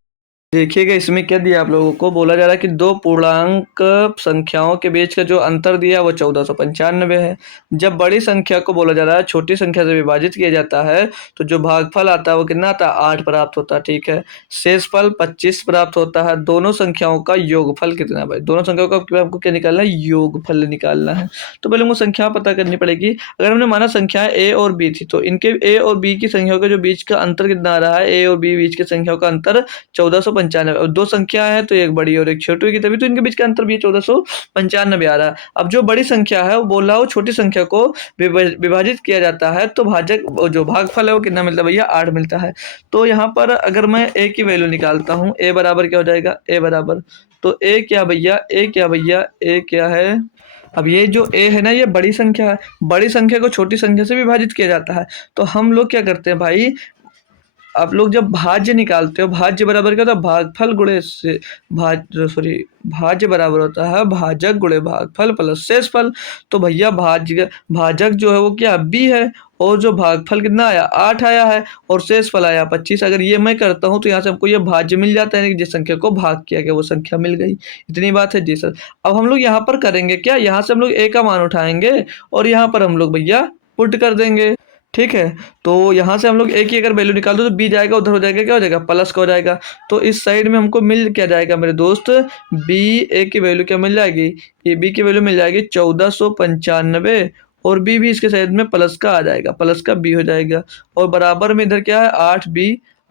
देखिएगा इसमें क्या दिया आप लोगों को, बोला जा रहा है कि दो पूर्णांक संख्याओं के बीच का जो अंतर दिया वो 1495 है। जब बड़ी संख्या को बोला जा रहा है छोटी संख्या से विभाजित किया जाता है तो जो भागफल आता है वो कितना आता है 8 प्राप्त होता है, ठीक है। शेषफल 25 प्राप्त होता है। दोनों संख्याओं का योगफल कितना भाई, दोनों संख्याओं का आपको क्या निकालना है योगफल निकालना है। तो पहले हमको संख्या पता करनी पड़ेगी। अगर हमने माना संख्या ए और बी थी तो इनके ए और बी की संख्याओं के जो बीच का अंतर कितना आ रहा है, ए और बी बीच की संख्याओं का अंतर 1495। अब दो संख्या है तो एक बड़ी और एक छोटी होगी, तभी तो इनके बीच का अंतर भी 1495 आ रहा है। अब जो बड़ी संख्या है वो बोल रहा हो छोटी संख्या को विभाजित किया जाता है तो भाजक जो भागफल है वो कितना मिलता है भैया 8 मिलता है। तो यहाँ पर अगर मैं ए की वैल्यू निकालता हूँ, ए बराबर क्या हो जाएगा, ए बराबर तो ए क्या भैया ए क्या है। अब ये जो ए है ना ये बड़ी संख्या है, बड़ी संख्या को छोटी संख्या से विभाजित किया जाता है। तो हम लोग क्या करते हैं भाई, आप लोग जब भाज्य निकालते हो, भाज्य बराबर क्या होता है भागफल गुणे से भाज्य बराबर होता है भाजक गुणे भागफल प्लस शेषफल। तो भैया भाजक जो है वो क्या बी है और जो भागफल कितना आया 8 आया है और शेषफल आया 25। अगर ये मैं करता हूँ तो यहाँ से हमको ये भाज्य मिल जाता है कि जिस संख्या को भाग किया गया वो संख्या मिल गई। इतनी बात है जी सर। अब हम लोग यहाँ पर करेंगे क्या, यहाँ से हम लोग ए का मान उठाएंगे और यहाँ पर हम लोग भैया पुट कर देंगे, ठीक है। तो यहाँ से हम लोग ए की अगर वैल्यू निकाल दो तो बी जाएगा उधर हो जाएगा क्या हो जाएगा प्लस का हो जाएगा। तो इस साइड में हमको मिल क्या जाएगा मेरे दोस्त बी, ए की वैल्यू क्या मिल जाएगी, ये बी की वैल्यू मिल जाएगी 1495 और बी भी इसके साइड में प्लस का आ जाएगा, प्लस का बी हो जाएगा और बराबर में इधर क्या है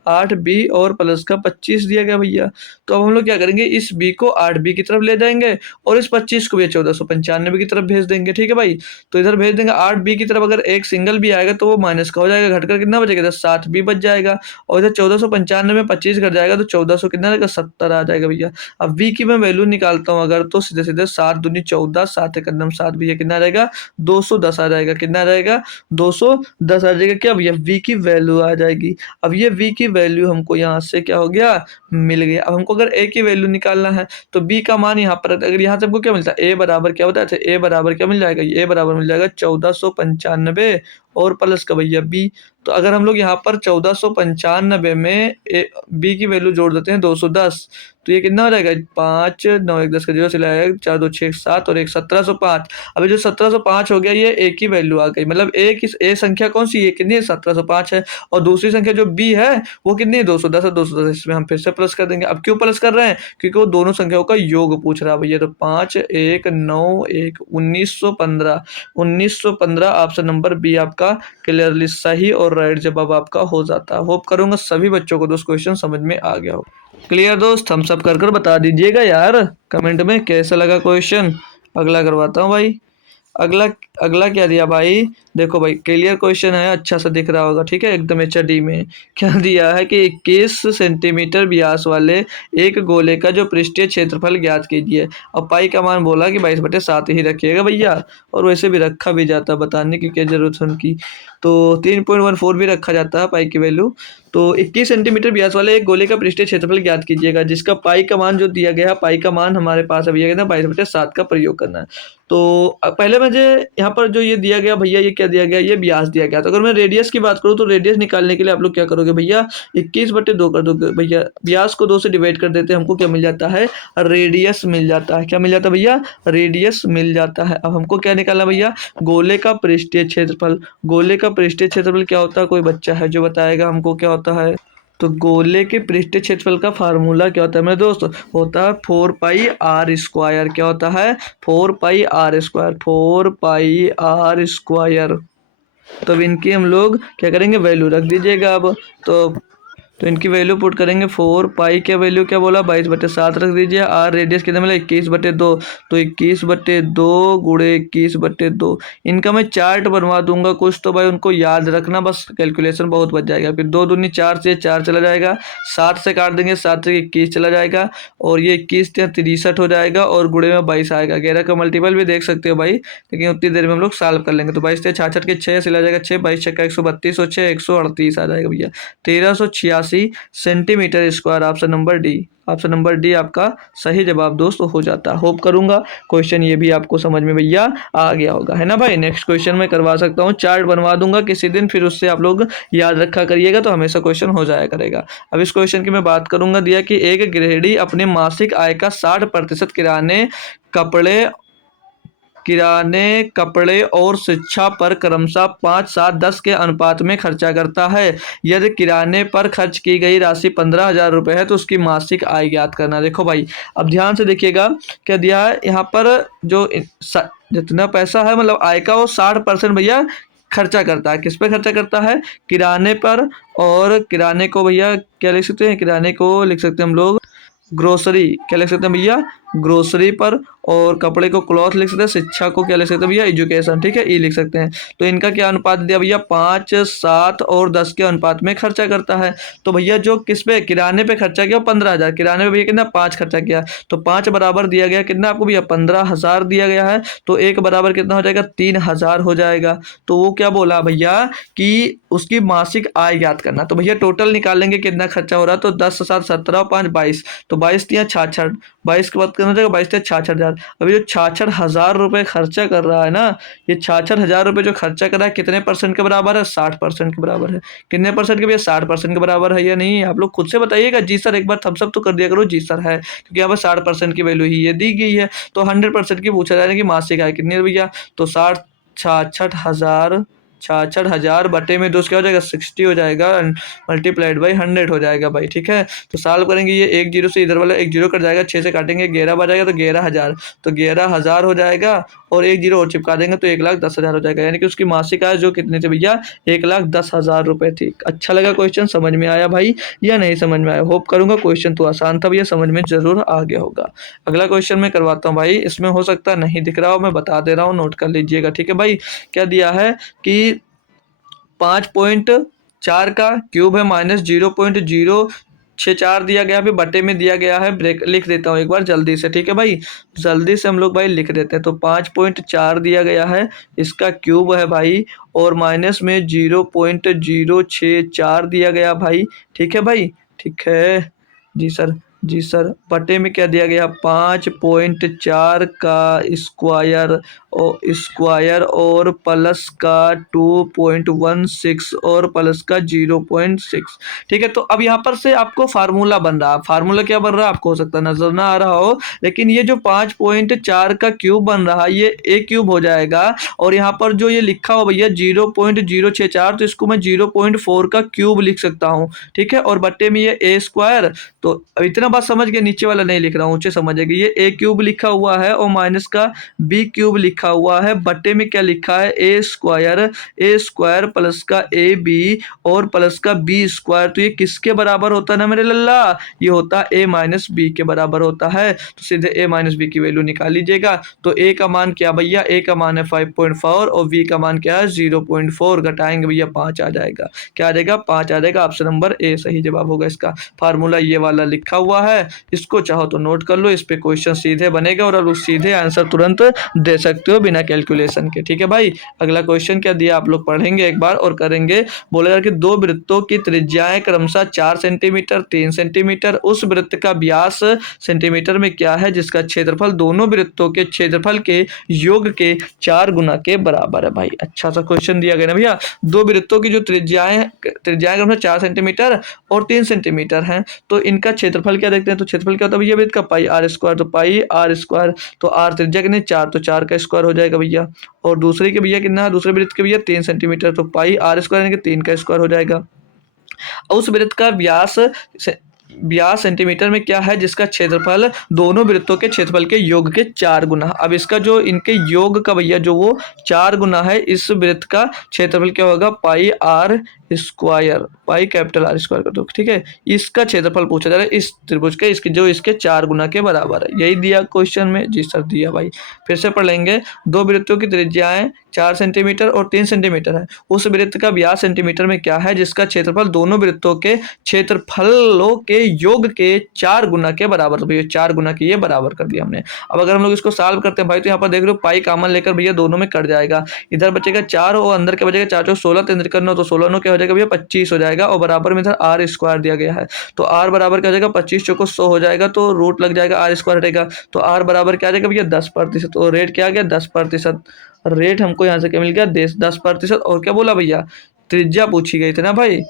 8b और प्लस का 25 दिया गया भैया। तो अब हम लोग क्या करेंगे इस b को 8b की तरफ ले जाएंगे और इस 25 को भी 1495 की तरफ भेज देंगे, ठीक है भाई। तो इधर भेज देंगे 8b की तरफ, अगर एक सिंगल भी आएगा तो वो माइनस का हो जाएगा, घटकर कितना बचेगा इधर 7b बच जाएगा और इधर 1495 में 25 घट जाएगा तो 1400 कितना रहेगा 70 आ जाएगा भैया। अब v की मैं वैल्यू निकालता हूँ अगर तो सीधे सीधे 7 दूनी 14 7 एक 7 भैया कितना आ जाएगा 210 आ जाएगा, कितना आ जाएगा 210 आ जाएगा क्या भैया v की वैल्यू आ जाएगी। अब ये v की वैल्यू हमको यहाँ से क्या हो गया मिल गया। अब हमको अगर a की वैल्यू निकालना है तो b का मान यहाँ पर अगर यहाँ से हमको क्या मिलता है a बराबर क्या होता है, a बराबर क्या मिल जाएगा, a बराबर मिल जाएगा 1495 और प्लस का भैया बी। तो अगर हम लोग यहाँ पर 1495 में बी की वैल्यू जोड़ देते हैं 210, तो ये कितना हो जाएगा, 5 9 1 10 का 0 चला जाएगा, 4 2 6 7 और 1 1705। अभी जो 1705 हो गया ये ए की वैल्यू आ गई, मतलब ए संख्या कौन सी है, कितनी है, 1705 है। और दूसरी संख्या जो बी है वो कितनी है, 210 है। 210 इसमें हम फिर से प्लस कर देंगे। अब क्यों प्लस कर रहे हैं, क्योंकि वो दोनों संख्याओं का योग पूछ रहा है भैया। तो 5 1 9 1 1915, 1915 ऑप्शन नंबर बी आपका क्लियरली सही और राइट जवाब आपका हो जाता है। होप करूंगा सभी बच्चों को दोस्त क्वेश्चन समझ में आ गया हो। क्लियर दोस्त, हम सब कर बता दीजिएगा यार कमेंट में कैसा लगा क्वेश्चन। अगला करवाता हूँ भाई। अगला अगला क्या दिया भाई, देखो भाई क्लियर क्वेश्चन है, अच्छा सा दिख रहा होगा, ठीक है, एकदम एचडी में। क्या दिया है कि 21 सेंटीमीटर व्यास वाले एक गोले का जो पृष्ठीय क्षेत्रफल ज्ञात कीजिए। अब पाई का मान बोला कि 22/7 ही रखिएगा भैया, और वैसे भी रखा भी जाता है, बताने की क्या जरूरत है उनकी। तो 3.14 भी रखा जाता है पाई की वैल्यू। तो 21 सेंटीमीटर व्यास वाले एक गोले का पृष्ठीय क्षेत्रफल ज्ञात कीजिएगा, जिसका पाई का मान जो दिया गया है, पाई का मान हमारे पास है भैया, 22/7 का प्रयोग करना है। तो पहले मुझे यहाँ पर जो ये दिया गया भैया, ये क्या दिया गया, ये व्यास दिया गया। तो अगर मैं रेडियस की बात करूँ तो रेडियस निकालने के लिए आप लोग क्या करोगे भैया, 21/2 कर दोगे भैया। व्यास को 2 से डिवाइड कर देते हैं, हमको क्या मिल जाता है, रेडियस मिल जाता है। क्या मिल जाता है भैया, रेडियस मिल जाता है। अब हमको क्या निकालना भैया, गोले का पृष्ठीय क्षेत्रफल। गोले का पृष्ठीय क्षेत्रफल क्या होता है, कोई बच्चा है जो बताएगा हमको क्या होता है। तो गोले के पृष्ठीय क्षेत्रफल का फार्मूला क्या होता है मेरे दोस्त, होता है 4πr²। क्या होता है, 4πr², 4πr²। तो इनकी हम लोग क्या करेंगे, वैल्यू रख दीजिएगा अब। तो इनकी वैल्यू पुट करेंगे, 4 पाई के वैल्यू क्या बोला, 22/7 रख दीजिए। आर रेडियस कितना मिला, 21/2। तो 21/2 गुणे 21/2। इनका मैं चार्ट बनवा दूंगा कुछ, तो भाई उनको याद रखना, बस कैलकुलेशन बहुत बच जाएगा। फिर 2 दूनी 4 से 4 चला जाएगा, 7 से काट देंगे, 7 से 21 चला जाएगा, और ये 21 या 63 हो जाएगा, और गुणे में 22 आएगा। 11 का मल्टीपल भी देख सकते हो भाई, लेकिन उतनी देर में हम लोग सॉल्व कर लेंगे। तो 22 से 66 के 6 से ला जाएगा 6, 22 छक्का 132 और 6 138 आ जाएगा भैया, 1386 centimetre square. Option number D, option number D आपका सही जवाब दोस्त हो जाता है। होप करूंगा क्वेश्चन ये भी आपको समझ में भैया आ गया होगा, है ना भाई। नेक्स्ट क्वेश्चन मैं करवा सकता हूँ, चार्ट बनवा दूंगा किसी दिन, फिर उससे आप लोग याद रखा करिएगा, तो हमेशा क्वेश्चन हो जाया करेगा। अब इस क्वेश्चन की मैं बात करूंगा, दिया कि एक गृहिणी अपने मासिक आय का 60% किराने, कपड़े और शिक्षा पर क्रमशः 5 7 10 के अनुपात में खर्चा करता है। यदि किराने पर खर्च की गई राशि 15,000 रुपये है तो उसकी मासिक आय ज्ञात करना। देखो भाई अब ध्यान से देखिएगा, क्या दिया है यहाँ पर, जो जितना पैसा है मतलब आय का, वो 60% भैया खर्चा करता है। किस पे खर्चा करता है, किराने पर। और किराने को भैया क्या लिख सकते हैं, किराने को लिख सकते हैं हम लोग ग्रोसरी। क्या लिख सकते हैं भैया, ग्रोसरी पर। और कपड़े को क्लॉथ लिख सकते हैं, शिक्षा को क्या लिख सकते हैं भैया, एजुकेशन, ठीक है, ई लिख सकते हैं। तो इनका क्या अनुपात दिया भैया, 5 7 और 10 के अनुपात में खर्चा करता है। तो भैया जो किस पे, किराने पे खर्चा किया 15,000, किराने पे भैया कितना 5 खर्चा किया, तो 5 बराबर दिया गया कितना आपको भैया, 15,000 दिया गया है। तो 1 बराबर कितना हो जाएगा, 3,000 हो जाएगा। तो वो क्या बोला भैया कि उसकी मासिक आय ज्ञात करना। तो भैया टोटल निकाल लेंगे कितना खर्चा हो रहा है, तो 10 7 17 5 22, तो 22 तिया 66, 22 के बाद करना जाएगा 22 तिया 66,000। अभी जो 66,000 रुपये खर्चा कर रहा है ना, ये 66,000 रुपये जो खर्चा कर रहा है कितने परसेंट के बराबर है, 60% के बराबर है। कितने परसेंट के भैया, 60% के बराबर है या नहीं, आप लोग खुद से बताइएगा। जी सर एक बार थम्स अप तो कर दिया करो, जी सर है, क्योंकि यहाँ पर 60% की वैल्यू ही ये दी गई है। तो 100% की पूछा जा रहा है कि मासिक आय कितनी है भैया, तो 66,000 बटे में 2 क्या हो जाएगा, 60 हो जाएगा, मल्टीप्लाइड बाई 100 हो जाएगा भाई, ठीक है। तो सॉल्व करेंगे, ये 1 जीरो से इधर वाला 1 जीरो कट जाएगा, 6 से काटेंगे 11 बच तो 11,000, तो 11,000 हो जाएगा, और 1 जीरो और चिपका देंगे तो 1,10,000 हो जाएगा। यानी कि उसकी मासिक आय जो कितनी थी भैया, 1,10,000 रुपये थी। अच्छा लगा क्वेश्चन, समझ में आया भाई या नहीं समझ में आया। होप करूंगा क्वेश्चन तो आसान था भैया, समझ में जरूर आ गया होगा। अगला क्वेश्चन मैं करवाता हूँ भाई, इसमें हो सकता है नहीं दिख रहा हो, मैं बता दे रहा हूँ, नोट कर लीजिएगा, ठीक है भाई। क्या दिया है कि 5.4 का क्यूब है माइनस 0.064 दिया गया है, बटे में दिया गया है, ब्रेक लिख देता हूँ एक बार जल्दी से, ठीक है भाई, जल्दी से हम लोग भाई लिख देते हैं। तो 5.4 दिया गया है, इसका क्यूब है भाई, और माइनस में 0.064 दिया गया भाई, ठीक है भाई, ठीक है जी सर। जी सर, बटे में क्या दिया गया 5.4 का स्क्वायर और प्लस का 2.16 और प्लस का 0.6। ठीक है, तो अब यहाँ पर से आपको फार्मूला बन रहा है। फार्मूला क्या बन रहा है आपको हो सकता है नजर ना आ रहा हो, लेकिन ये जो 5.4 का क्यूब बन रहा है ये ए क्यूब हो जाएगा। और यहाँ पर जो ये लिखा हो भैया 0.064, तो इसको मैं 0.4 का क्यूब लिख सकता हूँ। ठीक है, और बट्टे में ये ए स्क्वायर। तो अब इतना बात समझ गए, नीचे वाला नहीं लिख रहा हूँ, ऊंचे समझेगी। ये ए क्यूब लिखा हुआ है और माइनस का बी क्यूब लिखा हुआ है। बट्टे में क्या लिखा है ए स्क्वायर प्लस का ए बी और प्लस का बी स्क्वायर। तो ये किसके बराबर होता है ना मेरे लल्ला, ये होता है ए माइनस बी के बराबर होता है। तो सीधे ए माइनस बी की वैल्यू निकाल लीजिएगा। तो ए का मान क्या भैया, ए का मान है 5.4 और बी का मान क्या है 0.4। घटाएंगे भैया 5 आ जाएगा। क्या आ जाएगा 5 आ जाएगा। ऑप्शन नंबर ए सही जवाब होगा इसका। फार्मूला ये वाला लिखा हुआ है, इसको चाहो तो नोट कर लो। इस पे क्वेश्चन सीधे बनेगा और आप सीधे आंसर तुरंत दे सकते हो बिना कैलकुलेशन के। ठीक है भाई, अगला क्वेश्चन क्या दिया आप लोग पढ़ेंगे एक बार और करेंगे। बोलेगा कि दो वृत्तों की त्रिज्याएं क्रमशः 4 सेंटीमीटर 3 सेंटीमीटर, उस वृत्त का व्यास सेंटीमीटर में क्या है जिसका क्षेत्रफल दोनों वृत्तों के क्षेत्रफल के योग के 4 गुना के बराबर है। भाई अच्छा सा क्वेश्चन दिया गया ना भैया। दो वृत्तों की जो त्रिज्याएं क्रमशः 4 सेंटीमीटर और 3 सेंटीमीटर हैं, तो इनका क्षेत्रफल क्या देखते हैं। तो क्षेत्रफल क्या होता है भैया वृत्त का पाई आर स्क्वायर। तो पाई आर स्क्वायर, तो आर त्रिज्या कितनी 4, तो 4 का स्क्वायर हो जाएगा भैया। और दूसरे के भैया कितना है, दूसरे वृत्त के भैया 3 सेंटीमीटर, तो पाई आर स्क्वायर यानी कि 3 का स्क्वायर हो जाएगा। उस वृत्त का व्यास सेंटीमीटर में क्या है जिसका क्षेत्रफल दोनों वृत्तों के क्षेत्रफल के योग के 4 गुना। अब इसका जो इनके योग का भैया जो वो 4 गुना है, इस वृत्त का क्षेत्रफल क्या होगा pi are square, pi capital R square कर दो। ठीक है, इसका क्षेत्रफल पूछा जा रहा है इस त्रिभुज के, इसके जो इसके 4 गुना के बराबर है। यही दिया क्वेश्चन में। जी सर दिया भाई। फिर से पढ़ लेंगे। दो वृत्तों की त्रिज्याएं 4 सेंटीमीटर और 3 सेंटीमीटर है, उस वृत्त का व्यास सेंटीमीटर में क्या है जिसका क्षेत्रफल दोनों वृत्तों के क्षेत्रफलों के योग के 4 गुना के बराबर। तो भैया 4 गुना के ये बराबर कर दिया हमने। अब अगर हम लोग इसको सॉल्व करते हैं भाई, तो यहाँ पर देख रहे हो पाई कॉमन लेकर भैया दोनों में कट जाएगा। इधर बचेगा 4 और अंदर के बचेगा 4 16, तो इंद्र करना तो 16 नो क्या हो जाएगा भैया 25 हो जाएगा। और बराबर में इधर आर स्क्वायर दिया गया है, तो आर बराबर क्या हो जाएगा 25 चौको 100 हो जाएगा, तो रूट लग जाएगा आर स्क्वायर हटेगा। तो आर बराबर क्या आ जाएगा भैया 10%। और रेट क्या आ गया 10%। रेट हमको यहाँ से क्या मिल गया 10%। और क्या बोला भैया त्रिज्या पूछी गई थी ना भाई,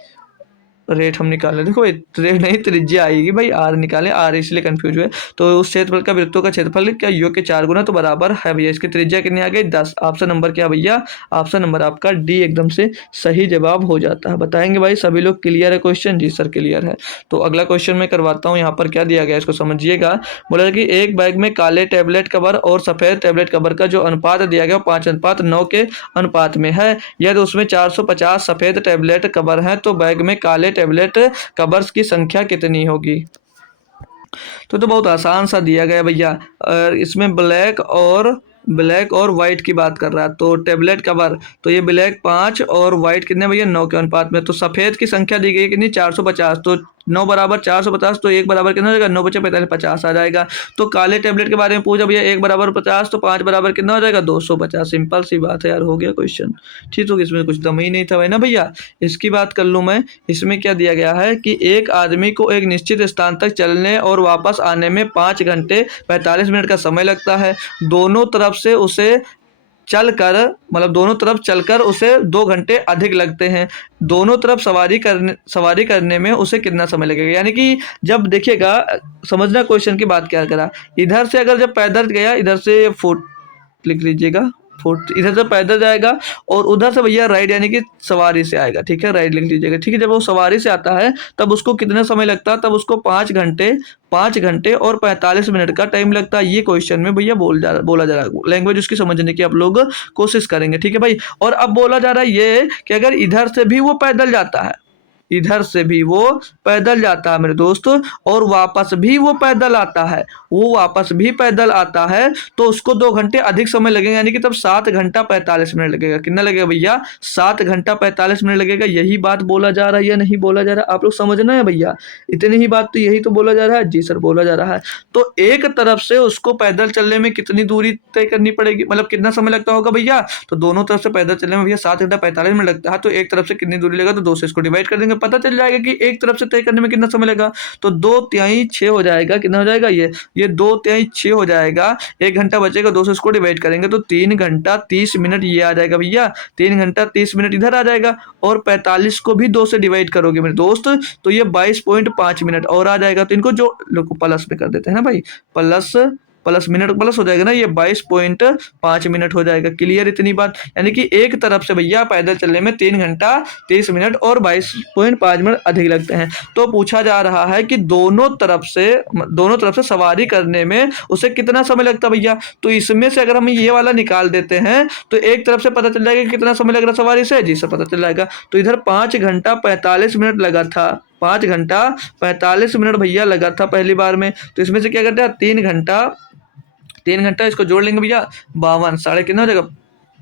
रेट हम निकाले। देखो रेट नहीं त्रिज्या आएगी भाई, आर निकाले, आर इसलिए कंफ्यूज हुए। तो उस क्षेत्रफल का वृत्तों का क्षेत्रफल क्या योग के 4 गुना तो बराबर है भैया। इसकी त्रिज्या कितनी आ गई 10। ऑप्शन नंबर क्या भैया, ऑप्शन नंबर आपका डी एकदम से सही जवाब हो जाता है। बताएंगे भाई सभी लोग क्लियर है क्वेश्चन। जी सर क्लियर है। तो अगला क्वेश्चन मैं करवाता हूँ। यहाँ पर क्या दिया गया इसको समझिएगा। बोला कि एक बैग में काले टैबलेट कवर और सफेद टैबलेट कवर का जो अनुपात दिया गया 5:9 के अनुपात में है। यदि उसमें 450 सफेद टैबलेट कवर हैं तो बैग में काले टैबलेट कवर्स की संख्या कितनी होगी। तो बहुत आसान सा दिया गया भैया। इसमें ब्लैक और व्हाइट की बात कर रहा है। तो टैबलेट कवर, तो ये ब्लैक 5 और व्हाइट कितने भैया 9 के अनुपात में। तो सफेद की संख्या दी गई कितनी 450, तो 9 बराबर 450, तो 1 बराबर कितना हो जाएगा 9 बचे 45 50 आ जाएगा। तो काले टैबलेट के बारे में पूछा भैया 1 बराबर 50, तो 5 बराबर कितना हो जाएगा 250। सिंपल सी बात है यार, हो गया क्वेश्चन। ठीक, तो इसमें कुछ दम ही नहीं था भाई ना भैया। इसकी बात कर लूँ मैं। इसमें क्या दिया गया है कि एक आदमी को एक निश्चित स्थान तक चलने और वापस आने में 5 घंटे 45 मिनट का समय लगता है। दोनों तरफ चलकर उसे 2 घंटे अधिक लगते हैं। दोनों तरफ सवारी करने में उसे कितना समय लगेगा। यानी कि जब देखिएगा, समझना क्वेश्चन की बात क्या करा। इधर से अगर जब पैदल गया, इधर से फुट लिख लीजिएगा, फुट इधर से पैदल जाएगा और उधर से भैया राइड यानी कि सवारी से आएगा। ठीक है, राइड लिख लीजिएगा। ठीक है, जब वो सवारी से आता है तब उसको कितना समय लगता है, तब उसको 5 घंटे और 45 मिनट का टाइम लगता है। ये क्वेश्चन में भैया बोला जा रहा है। लैंग्वेज उसकी समझने की आप लोग कोशिश करेंगे। ठीक है भाई। और अब बोला जा रहा है ये कि अगर इधर से भी वो पैदल जाता है, इधर से भी वो पैदल जाता है मेरे दोस्तों, और वापस भी वो पैदल आता है, तो उसको 2 घंटे अधिक समय लगेगा। यानी कि तब 7 घंटा 45 मिनट लगेगा। कितना लगेगा भैया 7 घंटा 45 मिनट लगेगा। यही बात बोला जा रहा है या नहीं बोला जा रहा है, आप लोग समझना है भैया। इतनी ही बात तो यही तो बोला जा रहा है। जी सर बोला जा रहा है। तो एक तरफ से उसको पैदल चलने में कितनी दूरी तय करनी पड़ेगी, मतलब कितना समय लगता होगा भैया। तो दोनों तरफ से पैदल चलने में भैया 7 घंटा 45 मिनट लगता है। तो एक तरफ से कितनी दूरी लगेगा, तो 2 से इसको डिवाइड कर देंगे हमें पता चल जाएगा कि एक तरफ से तय करने में कितना समय लगेगा। तो 2/3 6 हो जाएगा, कितना हो जाएगा ये 2/3 हो जाएगा। 1 घंटा बचेगा, 2 से इसको डिवाइड करेंगे तो 3 घंटा 30 मिनट ये आ जाएगा भैया। 3 घंटा 30 मिनट इधर आ जाएगा और 45 को भी 2 से डिवाइड करोगे मेरे दोस्त तो ये 22.5 मिनट और आ जाएगा। तो इनको जो लोग प्लस में कर देते हैं ना भाई, प्लस प्लस मिनट प्लस हो जाएगा ना, ये 22.5 मिनट हो जाएगा। क्लियर इतनी बात, यानी कि एक तरफ से भैया पैदल चलने में 3 घंटा 30 मिनट और 22.5 मिनट अधिक लगते हैं। तो पूछा जा रहा है कि दोनों तरफ से सवारी करने में उसे कितना समय लगता है भैया। तो इसमें से अगर हम ये वाला निकाल देते हैं तो एक तरफ से पता चल जाएगा कि कितना समय लग रहा सवारी से, जी से पता चल जाएगा। तो इधर 5 घंटा 45 मिनट लगा था, 5 घंटा 45 मिनट भैया लगा था पहली बार में। तो इसमें से क्या करते हैं 3 घंटा इसको जोड़ लेंगे भैया, 52 साढ़े कितना हो जाएगा,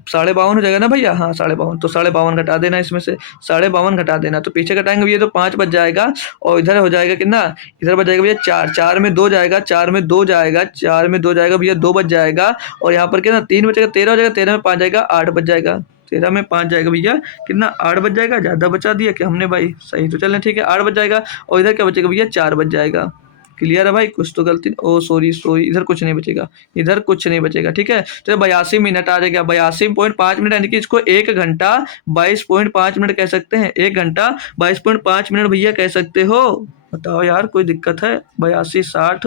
52.5 हो जाएगा ना भैया। हाँ 52.5, तो 52.5 घटा देना, इसमें से 52.5 घटा देना। तो पीछे घटाएंगे भैया तो 5 बच जाएगा और इधर हो जाएगा कितना, इधर बच जाएगा भैया 4, 4 में 2 जाएगा, 4 में 2 जाएगा, 4 में 2 जाएगा भैया 2 बच जाएगा। और यहाँ पर कितना 3 बचेगा, 13 हो जाएगा, 13 में 5 जाएगा 8 बच जाएगा, 13 में 5 जाएगा भैया कितना 8 बच जाएगा। ज़्यादा बचा दिया कि हमने भाई, सही तो चलें ठीक है 8 बच जाएगा। और इधर क्या बचेगा भैया 4 बच जाएगा। क्लियर है भाई, कुछ तो गलती, ओ सॉरी इधर कुछ नहीं बचेगा, इधर कुछ नहीं बचेगा ठीक है। तो 82 मिनट आ जाएगा, 82.5 मिनट, यानी कि इसको 1 घंटा 22.5 मिनट कह सकते हैं। 1 घंटा 22.5 मिनट भैया कह सकते हो। बताओ यार कोई दिक्कत है। 82 60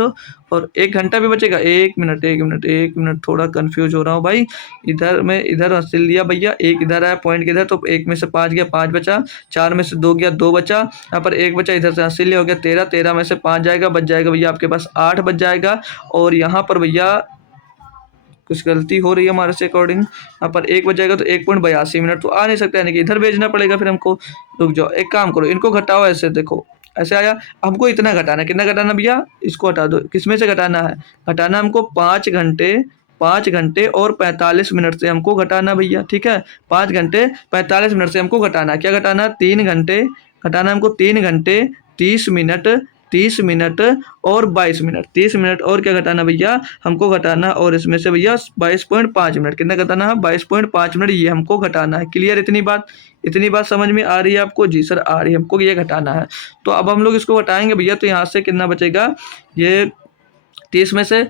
और 1 घंटा भी बचेगा। 1 मिनट थोड़ा कंफ्यूज हो रहा हूँ भाई। इधर हंस लिया भैया, एक इधर आया पॉइंट किधर, तो 1 में से 5 गया 5 बचा, 4 में से 2 गया 2 बचा, यहाँ पर 1 बचा, इधर से हंस लिया हो गया 13, 13 में से 5 जाएगा, बच जाएगा भैया आपके पास 8 बच जाएगा। और यहाँ पर भैया कुछ गलती हो रही है हमारे से अकॉर्डिंग, यहाँ पर 1 बच जाएगा तो 1.82 मिनट तो आ नहीं सकता, यानी कि इधर भेजना पड़ेगा फिर हमको। रुक जाओ, एक काम करो, इनको घटाओ ऐसे, देखो ऐसे आया, हमको इतना घटाना है, कितना घटाना भैया, इसको हटा दो। किसमें से घटाना है, घटाना हमको 5 घंटे और 45 मिनट से हमको घटाना भैया, ठीक है। 5 घंटे 45 मिनट से हमको घटाना है, क्या घटाना है 3 घंटे घटाना हमको, 3 घंटे 30 मिनट और 22 मिनट, 30 मिनट और क्या घटाना भैया हमको घटाना, और इसमें से भैया 22.5 मिनट, कितना घटाना है 22.5 मिनट ये हमको घटाना है। क्लियर इतनी बात समझ में आ रही है आपको, जी सर आ रही है, हमको ये घटाना है। तो अब हम लोग इसको घटाएंगे भैया, तो यहाँ से कितना बचेगा, ये 30 में से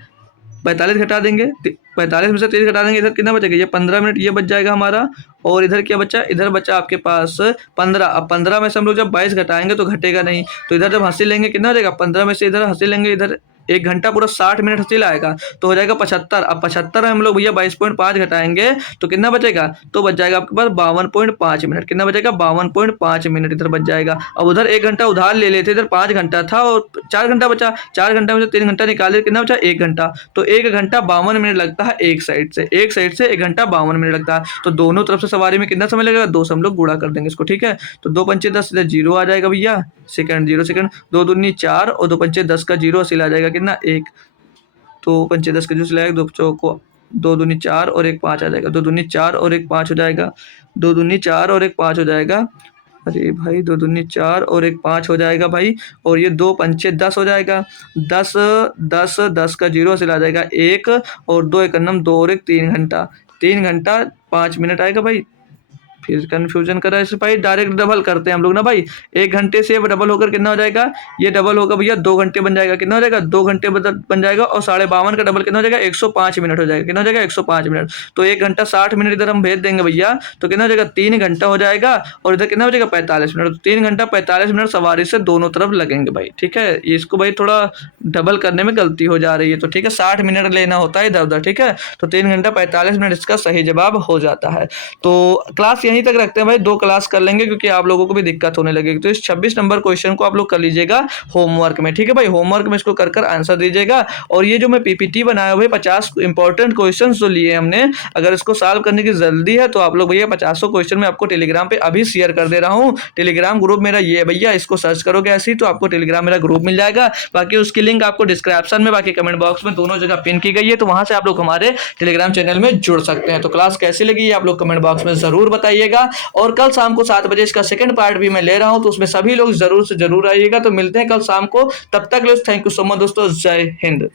45 घटा देंगे, 45 में से 30 घटा देंगे, इधर कितना बचेगा, ये 15 मिनट ये बच जाएगा हमारा। और इधर क्या बचा, इधर बचा आपके पास 15। अब 15 में से हम लोग जब 22 घटाएंगे तो घटेगा नहीं, तो इधर जब हंसी लेंगे कितना हो जाएगा, 15 में से इधर हंसी लेंगे, इधर 1 घंटा पूरा 60 मिनट हंसी लाएगा तो हो जाएगा 75। अब 75 में हम लोग भैया 22.5 घटाएंगे तो कितना बचेगा, तो बच जाएगा आपके पास 52.5 मिनट, कितना बचेगा 52.5 मिनट इधर बच जाएगा। अब उधर 1 घंटा उधार ले लेते, इधर 5 घंटा था और 4 घंटा बचा, 4 घंटा में से 3 घंटा निकाले, कितना बचा 1 घंटा, तो 1 घंटा 52 मिनट लगता है एक साइड से 1 घंटा 52 मिनट लगता है। तो दोनों तरफ से सवारी में कितना समय लगेगा, 2 से हम लोग गुणा कर देंगे इसको, ठीक है। तो 2 पंचे 10, इधर 0 आ जाएगा भैया, सेकंड 0 सेकंड, 2 दूनी 4 और 2 पंचे 10 का 0 हासिल आ जाएगा कितना 1, तो पंचे 10 का 0 लाएगा, 2 चौको 2 दूनी 4 और 1 5 आ जाएगा, 2 दूनी 4 और 1 5 हो जाएगा, 2 दूनी 4 और 1 5 हो जाएगा। अरे भाई 2 दूनी 4 और 1 5 हो जाएगा भाई, और ये 2 पंचे 10 हो जाएगा, 10 का 0 हासिल आ जाएगा 1 और 2 1 2 और 1 3 घंटा 5 मिनट आएगा भाई। फिर कन्फ्यूजन कर रहा है भाई, डायरेक्ट डबल करते हैं हम लोग ना भाई, 1 घंटे से डबल होकर कितना हो जाएगा, ये डबल होगा भैया 2 घंटे बन जाएगा, कितना हो जाएगा 2 घंटे बन जाएगा, और 52.5 का डबल कितना हो जाएगा 105 मिनट हो जाएगा, कितना हो जाएगा 105 मिनट। तो 1 घंटा 60 मिनट इधर हम भेज देंगे भैया, तो कितना हो जाएगा 3 घंटा हो जाएगा, और इधर कितना हो जाएगा 45 मिनट, तो 3 घंटा 45 मिनट सवारी से दोनों तरफ लगेंगे भाई, ठीक है। इसको भाई थोड़ा डबल करने में गलती हो जा रही है, तो ठीक है 60 मिनट लेना होता है इधर उधर, ठीक है। तो 3 घंटा 45 मिनट इसका सही जवाब हो जाता है। तो क्लास यहीं तक रखते हैं भाई, 2 क्लास कर लेंगे क्योंकि आप लोगों को भी दिक्कत होने लगेगी। तो इस 26 नंबर क्वेश्चन को आप लोग कर लीजिएगा होमवर्क में, ठीक है भाई। होमवर्क में इसको कर आंसर दीजिएगा। और ये जो मैं पीपीटी बनाया हुआ है 50 इंपॉर्टेंट क्वेश्चन जो लिए हमने, अगर इसको सॉल्व करने की जल्दी है तो आप लोग भैया 50 क्वेश्चन में आपको टेलीग्राम पे अभी शेयर कर दे रहा हूँ। टेलीग्राम ग्रुप मेरा ये भैया, इसको सर्च करोगे ऐसे ही तो आपको टेलीग्राम मेरा ग्रुप मिल जाएगा। बाकी उसकी लिंक आपको डिस्क्रिप्शन में, बाकी कमेंट बॉक्स में दोनों जगह पिन की गई है, तो वहां से आप लोग हमारे टेलीग्राम चैनल में जुड़ सकते हैं। तो क्लास कैसी लगी आप लोग कमेंट बॉक्स में जरूर बताइएगा। और कल शाम को 7 बजे इसका सेकंड पार्ट भी मैं ले रहा हूं, तो उसमें सभी लोग जरूर से जरूर आइएगा। तो मिलते हैं कल शाम को, तब तक थैंक यू सो मच दोस्तों, जय हिंद।